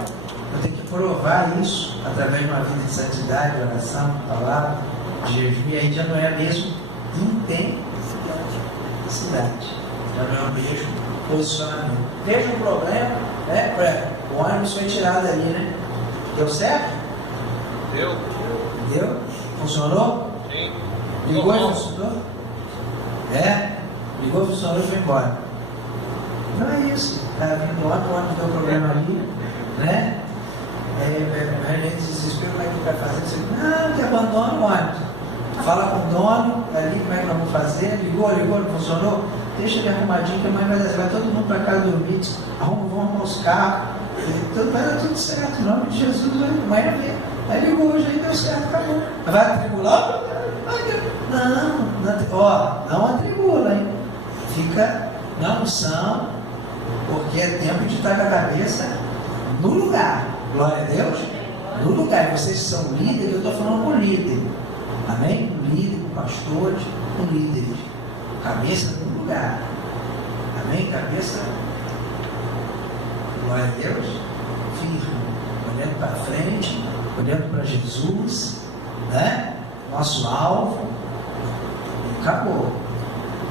eu tenho que provar isso através de uma vida de santidade, de oração, de palavra, de jejum, e aí já não é a mesma intensidade, já não é o mesmo posicionamento. Veja um problema, né? O ônibus foi tirado ali, né? Deu certo? Deu. Deu? Funcionou? Sim. Ligou e funcionou? Ligou, funcionou e foi embora. Então é isso. Está vindo o ônibus deu problema ali, né? A gente desespera, como é que vai fazer? Você, não, te abandona o ônibus. Fala com o dono, ali como é que nós vamos fazer? Ligou, não funcionou? Deixa ele arrumadinho, que a mãe vai todo mundo para casa dormir. Vamos arrumar os carros. Vai dar tudo certo, em nome de Jesus, a mãe vai ver. Aí ligou hoje, aí deu certo, acabou. Vai atribular? Não atribula, hein? Fica na unção, porque é tempo de estar com a cabeça no lugar. Glória a Deus. No lugar. E vocês que são líderes, eu estou falando com líder. Amém? Com líder, com pastores, com líderes. Cabeça no lugar. Amém? Cabeça. Glória a Deus. Firme. Olhando para frente, olhando para Jesus, né? Nosso alvo. E acabou.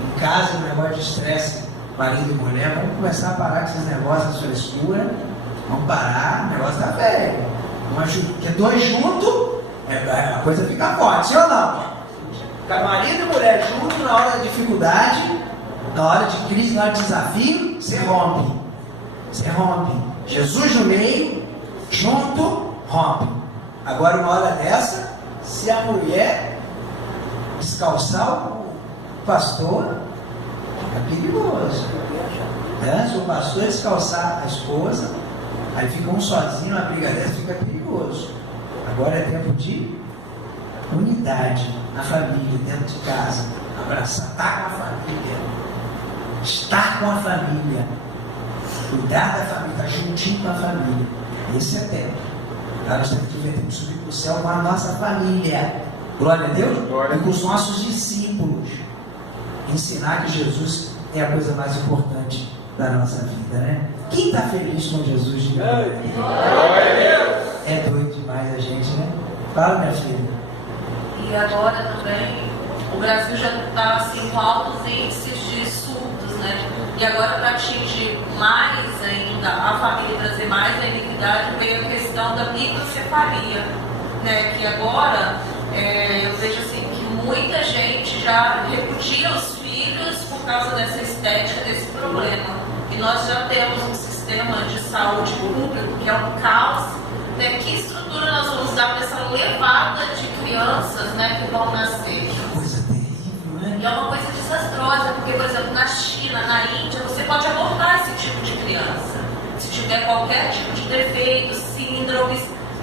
Em casa, um negócio de estresse, marido e mulher, vamos começar a parar com esses negócios de frescura. Vamos parar, o negócio está velho. Porque dois juntos, a coisa fica forte, sim ou não? Fica marido e mulher juntos na hora da dificuldade, na hora de crise, na hora de desafio, você rompe. Você rompe. Jesus no meio, junto, rompe. Agora, uma hora dessa, se a mulher descalçar o pastor, é perigoso. Se o pastor descalçar a esposa, aí fica um sozinho, uma briga dessa fica perigoso. Agora é tempo de unidade na família, dentro de casa. Abraçar, estar com a família. Estar com a família. Cuidar da família, estar juntinho com a família. Esse é tempo. Agora nós temos que subir para o céu com a nossa família. Glória a Deus. E com os nossos discípulos. Ensinar que Jesus é a coisa mais importante da nossa vida, né? Quem está feliz com Jesus de verdade? É doido demais a gente, né? Fala, minha filha. E agora também, o Brasil já está assim, com altos índices de surtos, né? E agora, para atingir mais ainda a família, trazer mais a iniquidade, veio a questão da microcefalia, né? Que agora, eu vejo assim, que muita gente já repudia os filhos por causa dessa estética, desse problema. E nós já temos um sistema de saúde público que é um caos, né? Que estrutura nós vamos dar para essa levada de crianças, né, que vão nascer? Coisa terrível, né? E é uma coisa desastrosa, porque, por exemplo, na China, na Índia, você pode abortar esse tipo de criança. Se tiver qualquer tipo de defeito, síndromes,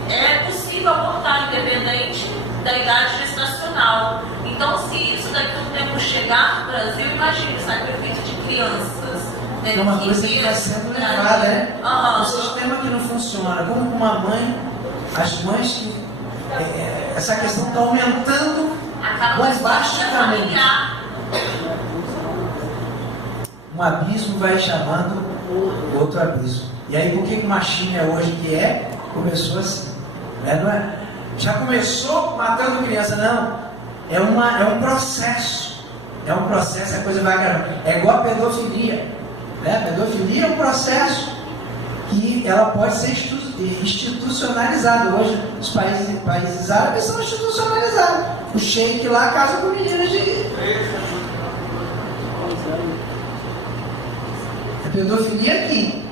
é possível abortar, independente da idade gestacional. Então, se isso daqui a um tempo chegar no Brasil, imagine o sacrifício de crianças. É uma coisa que está sendo levada, né? Um sistema que não funciona. Como uma mãe, as mães que. Essa questão está aumentando drasticamente. Um abismo vai chamando o outro abismo. E aí, por que uma China hoje que começou assim? Não é? Já começou matando criança, não. É um processo. É um processo, a coisa vai ganhando. É igual a pedofilia. A pedofilia é um processo que ela pode ser institucionalizada. Hoje, os países árabes são institucionalizados. O sheik lá casa com meninas de... A pedofilia aqui.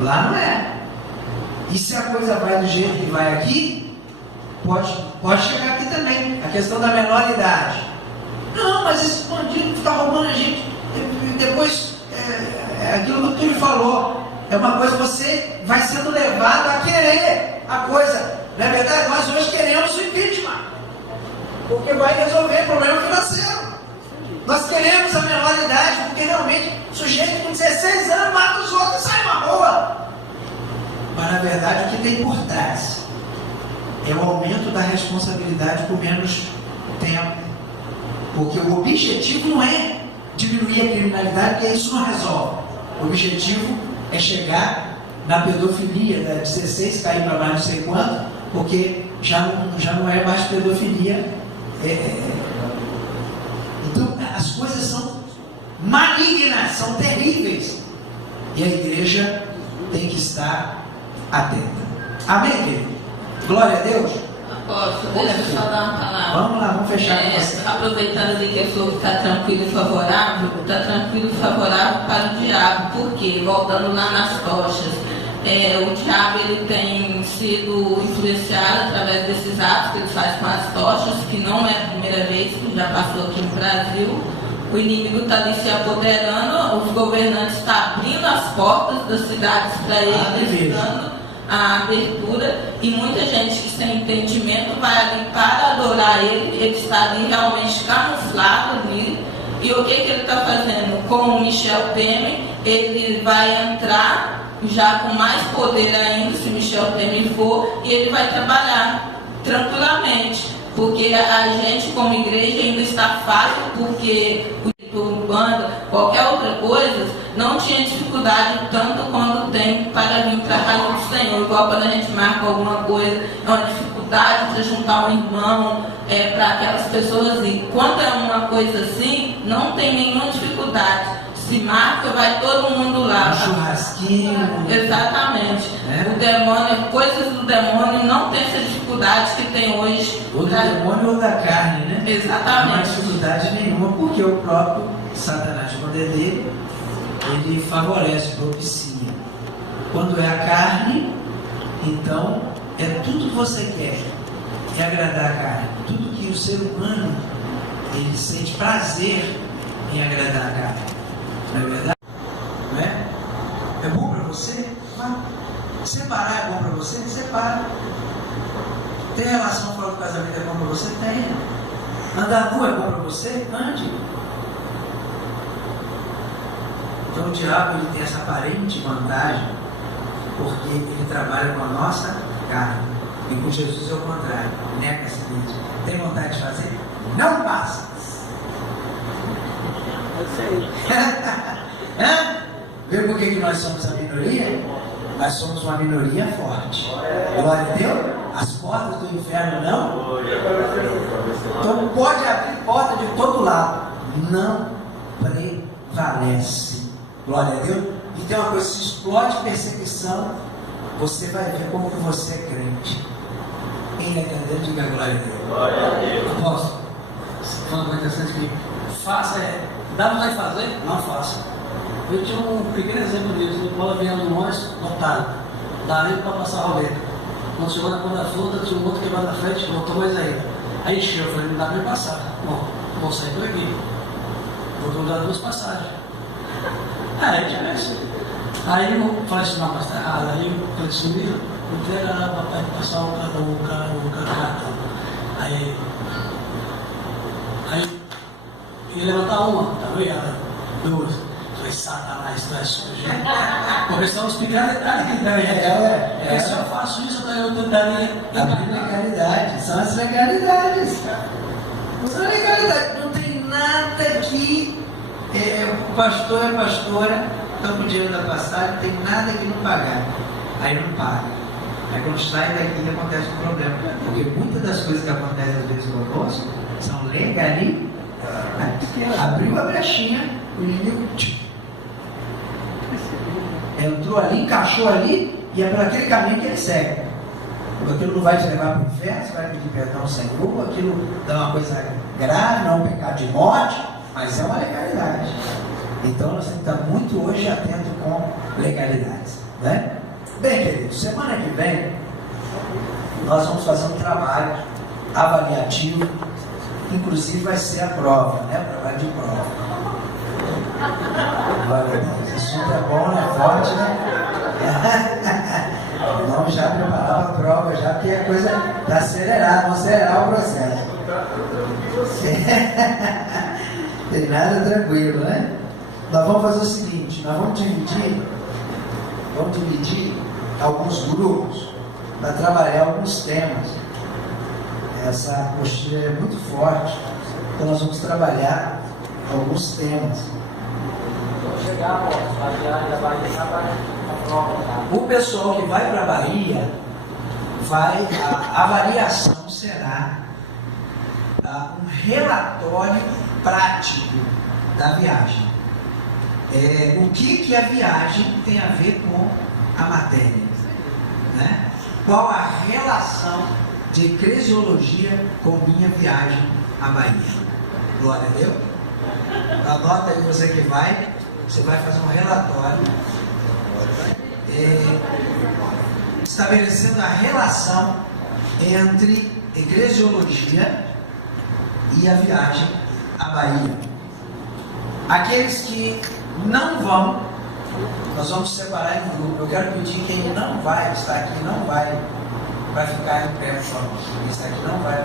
Lá não é. E se a coisa vai do jeito que vai aqui, Pode chegar aqui também, a questão da menor idade. Não, mas esse bandido que está roubando a gente, e depois, aquilo que o Túlio falou, é uma coisa, você vai sendo levado a querer a coisa. Na verdade, nós hoje queremos o impeachment, porque vai resolver o problema financeiro. Nós queremos a menor idade, porque realmente o sujeito com 16 anos mata os outros e sai na rua. Mas na verdade o que tem por trás é o aumento da responsabilidade por menos tempo. Porque o objetivo não é diminuir a criminalidade, porque isso não resolve. O objetivo é chegar na pedofilia, da 16 cair para mais não sei quanto, porque já não é mais pedofilia. Então as coisas são malignas, são terríveis. E a igreja tem que estar atenta. Amém, querido? Glória a Deus. Apóstolo, deixa eu só dar uma palavra. Vamos lá, vamos fechar com você. Aproveitando ali que eu sou que está tranquilo e favorável, está tranquilo e favorável para o diabo. Por quê? Voltando lá nas tochas. O diabo ele tem sido influenciado através desses atos que ele faz com as tochas, que não é a primeira vez que já passou aqui no Brasil. O inimigo está ali se apoderando, os governantes estão abrindo as portas das cidades para ele, dando a abertura, e muita gente que sem entendimento vai ali para adorar ele está ali realmente camuflado nele. E o que ele está fazendo? Com o Michel Temer, ele vai entrar já com mais poder ainda, se Michel Temer for, e ele vai trabalhar tranquilamente, porque a gente como igreja ainda está fácil, porque o banda, qualquer outra coisa, não tinha dificuldade tanto quando tem para vir para a casa do Senhor. Igual quando a gente marca alguma coisa, é uma dificuldade para juntar um irmão, para aquelas pessoas. E quando é uma coisa assim, não tem nenhuma dificuldade. Se marca, vai todo mundo lá. Um churrasquinho. Exatamente. O demônio, coisas do demônio, não tem essa dificuldade que tem hoje. Ou do demônio ou da carne, né? Exatamente. Não há dificuldade nenhuma, porque o próprio Satanás, quando é dele, ele favorece, propicia. Quando é a carne, então é tudo que você quer, é agradar a carne. Tudo que o ser humano, ele sente prazer em agradar a carne. Não é verdade? Não é? É bom para você? Não. Separar é bom para você? Separa. Ter relação fora do casamento é bom para você? Tenha. Andar nu é bom para você? Ande. Então o diabo ele tem essa aparente vantagem, porque ele trabalha com a nossa carne. E com Jesus é o contrário. Nega-se mesmo. Tem vontade de fazer? Não passa. Vê por que nós somos a minoria? Nós somos uma minoria forte. Glória a Deus. As portas do inferno não. Então pode abrir porta de todo lado. Não prevalece. Glória a Deus. E tem uma coisa, se explode perseguição, você vai ver como que você é crente. Quem está entendendo, diga glória a Deus. Glória a Deus. Apóstolo, você falou uma coisa interessante que faça dá vontade de fazer? Não faça. Eu tinha um pequeno exemplo disso. O Paulo viemos nós, lotado. Dá nem para passar a roleta. Quando chegou na ponta da fruta, tinha um outro quebrado na frente, voltou mais ainda. Aí encheu, eu falei, não dá para passar. Bom, vou sair por aqui. Vou dar 2 passagens. Aí tinha essa. Aí eu falei assim, não, mas tá errado. Aí eu falei assim, não entrega lá para passar o cartão. Aí ia levantar uma, tá vendo? 2. Falei, Satanás, tu é sujo. Porque são os pequenos detalhes que tem. Porque se eu faço isso, eu tentaria. Abrir legalidade, são as legalidades. São legalidades. Não tem nada que o pastor e a pastora estão com o dinheiro da passagem, não tem nada que não pagar. Aí não paga. Aí quando sai daqui acontece um problema. Porque muitas das coisas que acontecem às vezes conosco são legalidades. Abriu a brechinha, o inimigo entrou ali, encaixou ali, e é por aquele caminho que ele segue. Aquilo não vai te levar para o inferno, você vai pedir perdão ao Senhor, aquilo dá uma coisa grave, não é um pecado de morte, mas é uma legalidade. Então nós temos que estar muito hoje atento com legalidades, né? Bem, queridos, semana que vem nós vamos fazer um trabalho avaliativo, inclusive vai ser a prova, né? Trabalho de prova. Esse assunto é bom, né? Forte, né? Vamos já preparar para a prova, já que a coisa está acelerada, vamos acelerar o processo. Tem nada tranquilo, né? Nós vamos fazer o seguinte, nós vamos dividir alguns grupos para trabalhar alguns temas. Essa apostila é muito forte, então nós vamos trabalhar alguns temas. O pessoal que vai para a Bahia, a avaliação será um relatório prático da viagem. O que a viagem tem a ver com a matéria, né? Qual a relação de eclesiologia com minha viagem à Bahia? Glória a Deus. Anota aí você que você vai fazer um relatório estabelecendo a relação entre eclesiologia e a viagem à Bahia. Aqueles que não vão, nós vamos separar em grupo. Eu quero pedir quem não vai estar aqui, não vai ficar em pé, por favor. Quem está aqui não vai.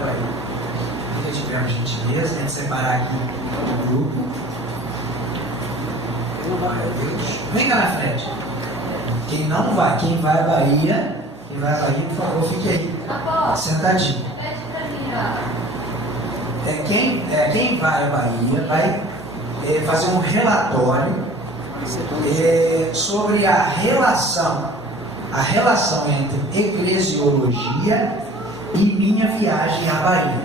Fica de pé, por gentileza, tem que separar aqui o grupo. Vem cá na frente. Quem não vai, quem vai à Bahia, por favor, fique aí, sentadinho. Quem vai à Bahia vai fazer um relatório sobre a relação entre eclesiologia e minha viagem à Bahia.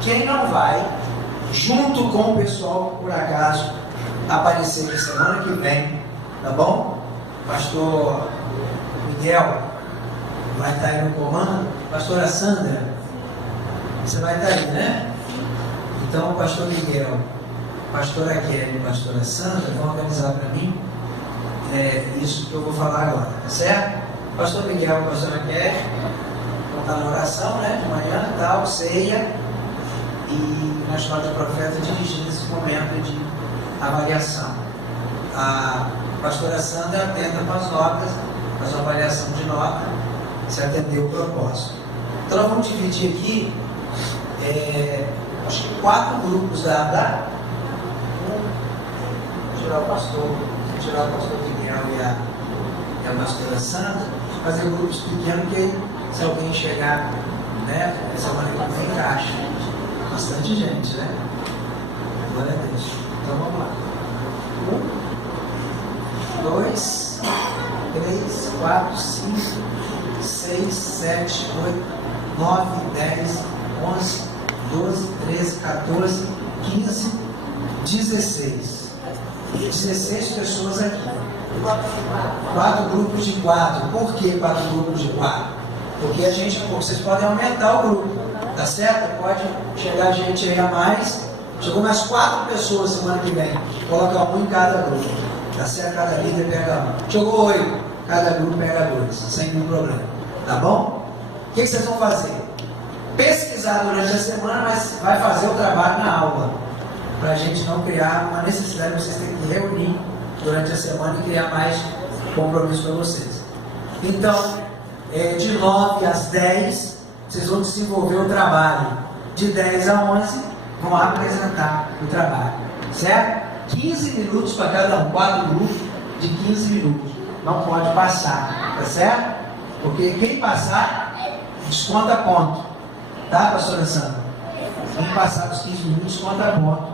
Quem não vai, junto com o pessoal que por acaso aparecer aqui semana que vem, tá bom? Pastor Miguel vai estar aí no comando. Pastora Sandra, você vai estar aí, né? Então, o pastor Miguel, pastora Kelly e pastora Sandra vão organizar para mim isso que eu vou falar agora, tá certo? Pastor Miguel e pastora Kelly vão estar na oração, né? De manhã e tal, ceia, e na escola de profeta dirigindo esse momento de avaliação. A pastora Sandra atenta para as notas, faz uma avaliação de nota, se atender o propósito. Então nós vamos dividir aqui acho que 4 grupos Vou tirar o pastor Miguel e a pastora Sandra, fazer grupos pequenos, que se alguém chegar, né, semana que vem encaixa. Bastante gente, né? Glória a Deus. Então vamos lá. 1, 2, 3, 4, 5, 6, 7, 8, 9, 10, 11, 12, 13, 14, 15, 16. 16 pessoas aqui. 4 grupos de 4. Por que 4 grupos de 4? Porque vocês podem aumentar o grupo, tá certo? Pode chegar gente aí a mais. Chegou mais 4 pessoas semana que vem. Coloca um em cada grupo, tá certo? Cada líder pega um. Chegou 8, cada grupo pega 2, sem nenhum problema, tá bom? O que vocês vão fazer? Pesquisar durante a semana, mas vai fazer o trabalho na aula, para a gente não criar uma necessidade de vocês terem que reunir durante a semana e criar mais compromisso para vocês. Então, de 9 às 10, vocês vão desenvolver o trabalho. De 10 a 11, vão apresentar o trabalho, certo? 15 minutos para cada um, 4 grupos de 15 minutos. Não pode passar, tá certo? Porque quem passar, desconta ponto. Tá, pastora Sandra? Quem passar dos 15 minutos, desconta ponto.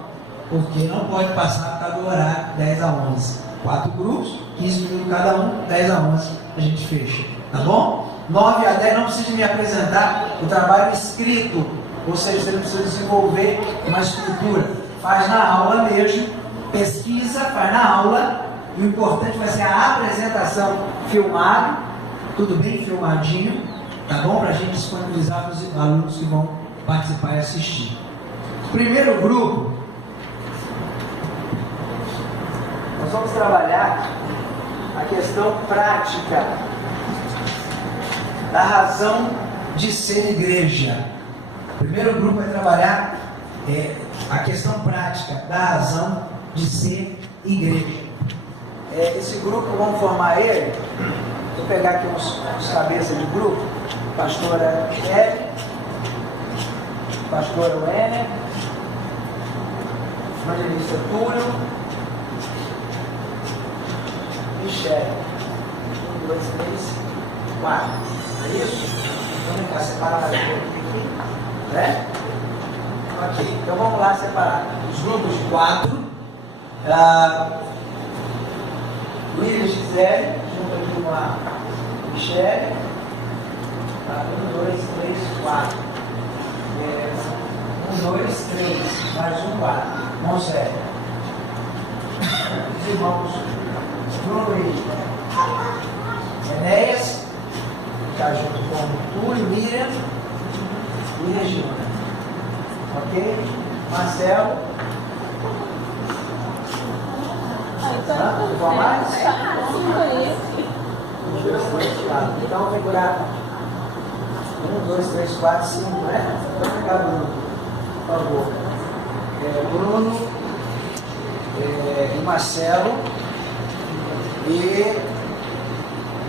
Porque não pode passar por causa do horário 10 a 11. 4 grupos, 15 minutos cada um, 10 a 11 a gente fecha. Tá bom? 9 a 10 não precisa me apresentar o trabalho escrito. Ou seja, você não precisa desenvolver uma estrutura. Faz na aula mesmo, pesquisa, faz na aula. E o importante vai ser a apresentação filmada, tudo bem filmadinho, tá bom? Para a gente disponibilizar para os alunos que vão participar e assistir. Primeiro grupo, nós vamos trabalhar a questão prática da razão de ser igreja. O primeiro grupo vai trabalhar a questão prática da razão de ser igreja. Esse grupo, vamos formar ele. Vou pegar aqui uns cabeças de grupo. Pastora Kelly, pastora Wenner, evangelista Túlio, Michele. 1, 2, 3, 4. É isso? Vamos cá, separar aqui. Né? Ok, então vamos lá separar. Os grupos de 4. Luiz Gisele, junto aqui com a Michele. 1, 2, 3, 4. 1, 2, 3. Mais um 4. Irmão Sérgio. Os irmãos Bruno e Enéas. Está junto com o Túlio, Miriam e Regina. Ok? Marcelo. Vou mais? 1, 2, 3, 4. Então vou pegar 1, 2, 3, 4, 5, né? Vou pegar Bruno, por favor. Bruno e Marcelo. E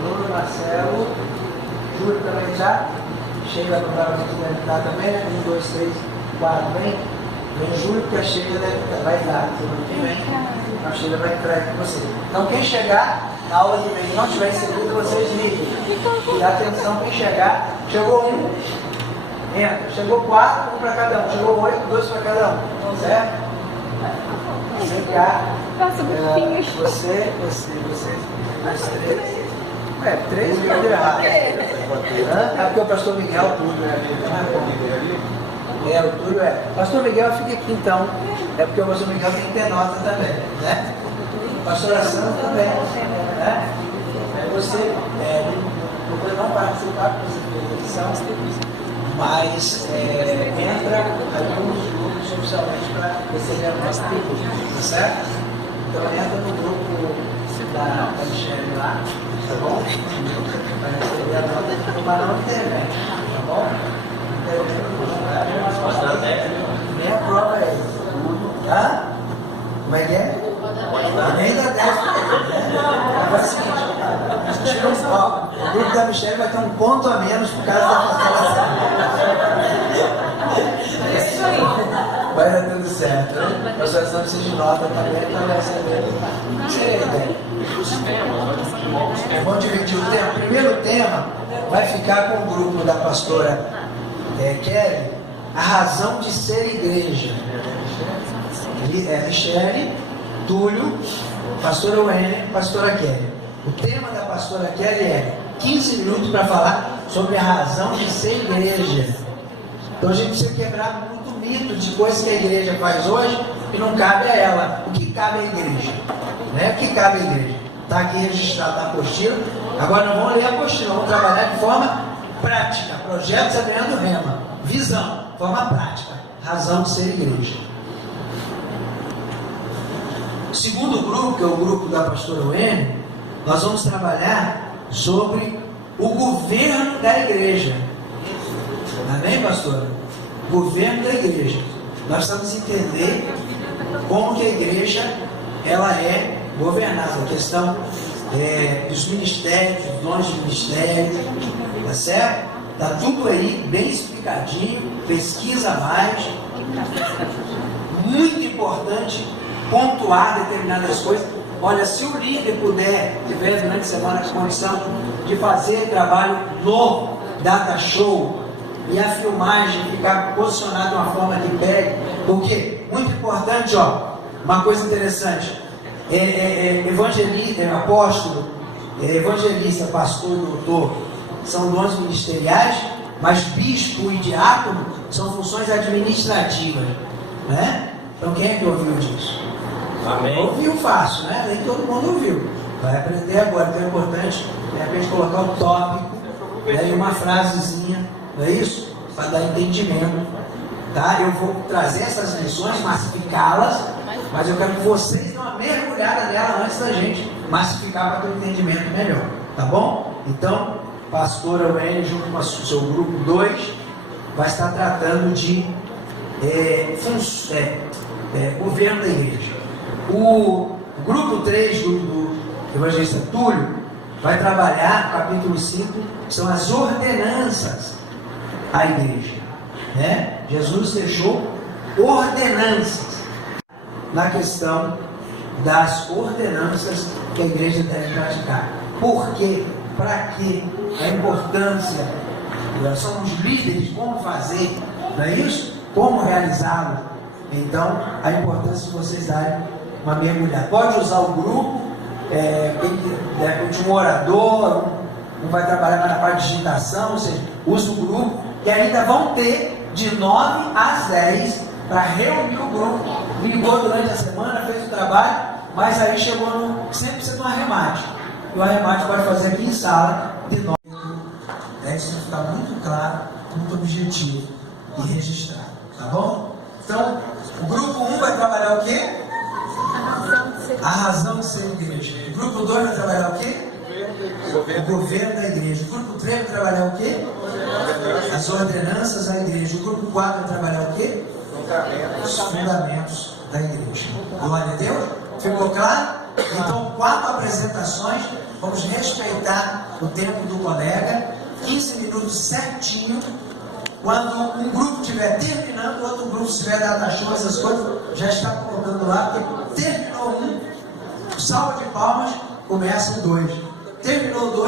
Bruno e Marcelo. Júlio também já. Sheila provavelmente deve estar também, né? 1, 2, 3, 4, vem. Vem Júlio, porque a Sheila vai estar. Semana que vem. A Sheila vai entrar aqui com você. Então quem chegar na aula que vem e não tiver inserido, vocês liguem. E atenção, quem chegar. Chegou 1, entra. Chegou 4, 1 para cada um. Chegou 8, 2 para cada um. Certo? Vem cá. Você, mais 3. 3 ficou errado. É porque o pastor Miguel, o Túlio, o Túlio Pastor Miguel fica aqui então. É porque o pastor Miguel tem que ter nota também, né? Pastora Sandra também, né? Você não participar porque você fez eleição, mas entra alguns grupos oficialmente para receber a nossa tributo, tá certo? Então entra no grupo da Michele lá, tá bom? Vai receber a nota, mas não intervém, tá bom? Nem a prova é isso. Tá? Como é que é? Nem da 10. É o seguinte, o grupo da Michelle vai ter um ponto a menos por causa da constelação. Vai dar tudo certo, né? A associação precisa de nota também, então vai ser bem. Vamos dividir o tema. O primeiro tema vai ficar com o grupo da pastora Kelly, a razão de ser igreja. Michele, Túlio, pastora Wenner, pastora Kelly. O tema da pastora Kelly é 15 minutos para falar sobre a razão de ser igreja. Então a gente precisa quebrar muito mito de coisas que a igreja faz hoje e não cabe a ela. O que cabe à igreja? Né? O que cabe à igreja? Está aqui registrado na apostila. Agora nós vamos ler a apostila, vamos trabalhar de forma prática. Projeto Semeando Rema. Visão, forma prática. Razão de ser igreja. O segundo grupo, que é o grupo da pastora Wenner, nós vamos trabalhar sobre o governo da igreja. Amém, pastora? Governo da igreja. Nós precisamos entender como que a igreja ela é governada. A questão dos ministérios, dos dons de ministério, tá certo? Está tudo aí bem explicadinho, pesquisa mais. Muito importante pontuar determinadas coisas. Olha, se o líder puder, tiver durante a semana a condição de fazer trabalho no data show e a filmagem ficar posicionada de uma forma que pegue, porque muito importante, uma coisa interessante, evangelista, apóstolo, evangelista, pastor, doutor, são dons ministeriais, mas bispo e diácono são funções administrativas, né? Então quem é que ouviu disso? Amém. Ouviu fácil, né? Nem todo mundo ouviu. Vai aprender agora, então é importante, de repente, colocar o tópico, né, e uma frasezinha, não é isso? Para dar entendimento, tá? Eu vou trazer essas lições, massificá-las, mas eu quero que vocês dêem uma mergulhada nela antes da gente massificar para ter um entendimento melhor, tá bom? Então, pastora Wendy, junto com o seu grupo 2, vai estar tratando de governo da igreja. O grupo 3 do evangelista Túlio vai trabalhar, capítulo 5, são as ordenanças à igreja, né? Jesus deixou ordenanças na questão das ordenanças que a igreja deve praticar. Por quê? Para quê? A importância, nós somos líderes, como fazer, não é isso? Como realizá-lo. Então, a importância de vocês darem uma mergulhada. Pode usar o grupo, de repente um orador, um vai trabalhar na parte de digitação, ou seja, usa o grupo, que ainda vão ter de 9 às 10 para reunir o grupo. Ligou durante a semana, fez o trabalho, mas aí chegou sempre precisa de um arremate. E o arremate pode fazer aqui em sala de 9 às 10, isso vai ficar muito claro, muito objetivo e registrado, tá bom? Então, o grupo 1 vai trabalhar o quê? A razão de ser igreja. O grupo 2 vai trabalhar o quê? O governo da igreja. O grupo 3 vai trabalhar o quê? As ordenanças da igreja. O grupo 4 vai trabalhar o quê? Os fundamentos da igreja. Glória a Deus. Ficou claro? Então, 4 apresentações. Vamos respeitar o tempo do colega. 15 minutos certinho. Quando um grupo estiver terminando, o outro grupo estiver data show, essas coisas, já está colocando lá, porque terminou um, salva de palmas, começa o 2. Terminou o 2.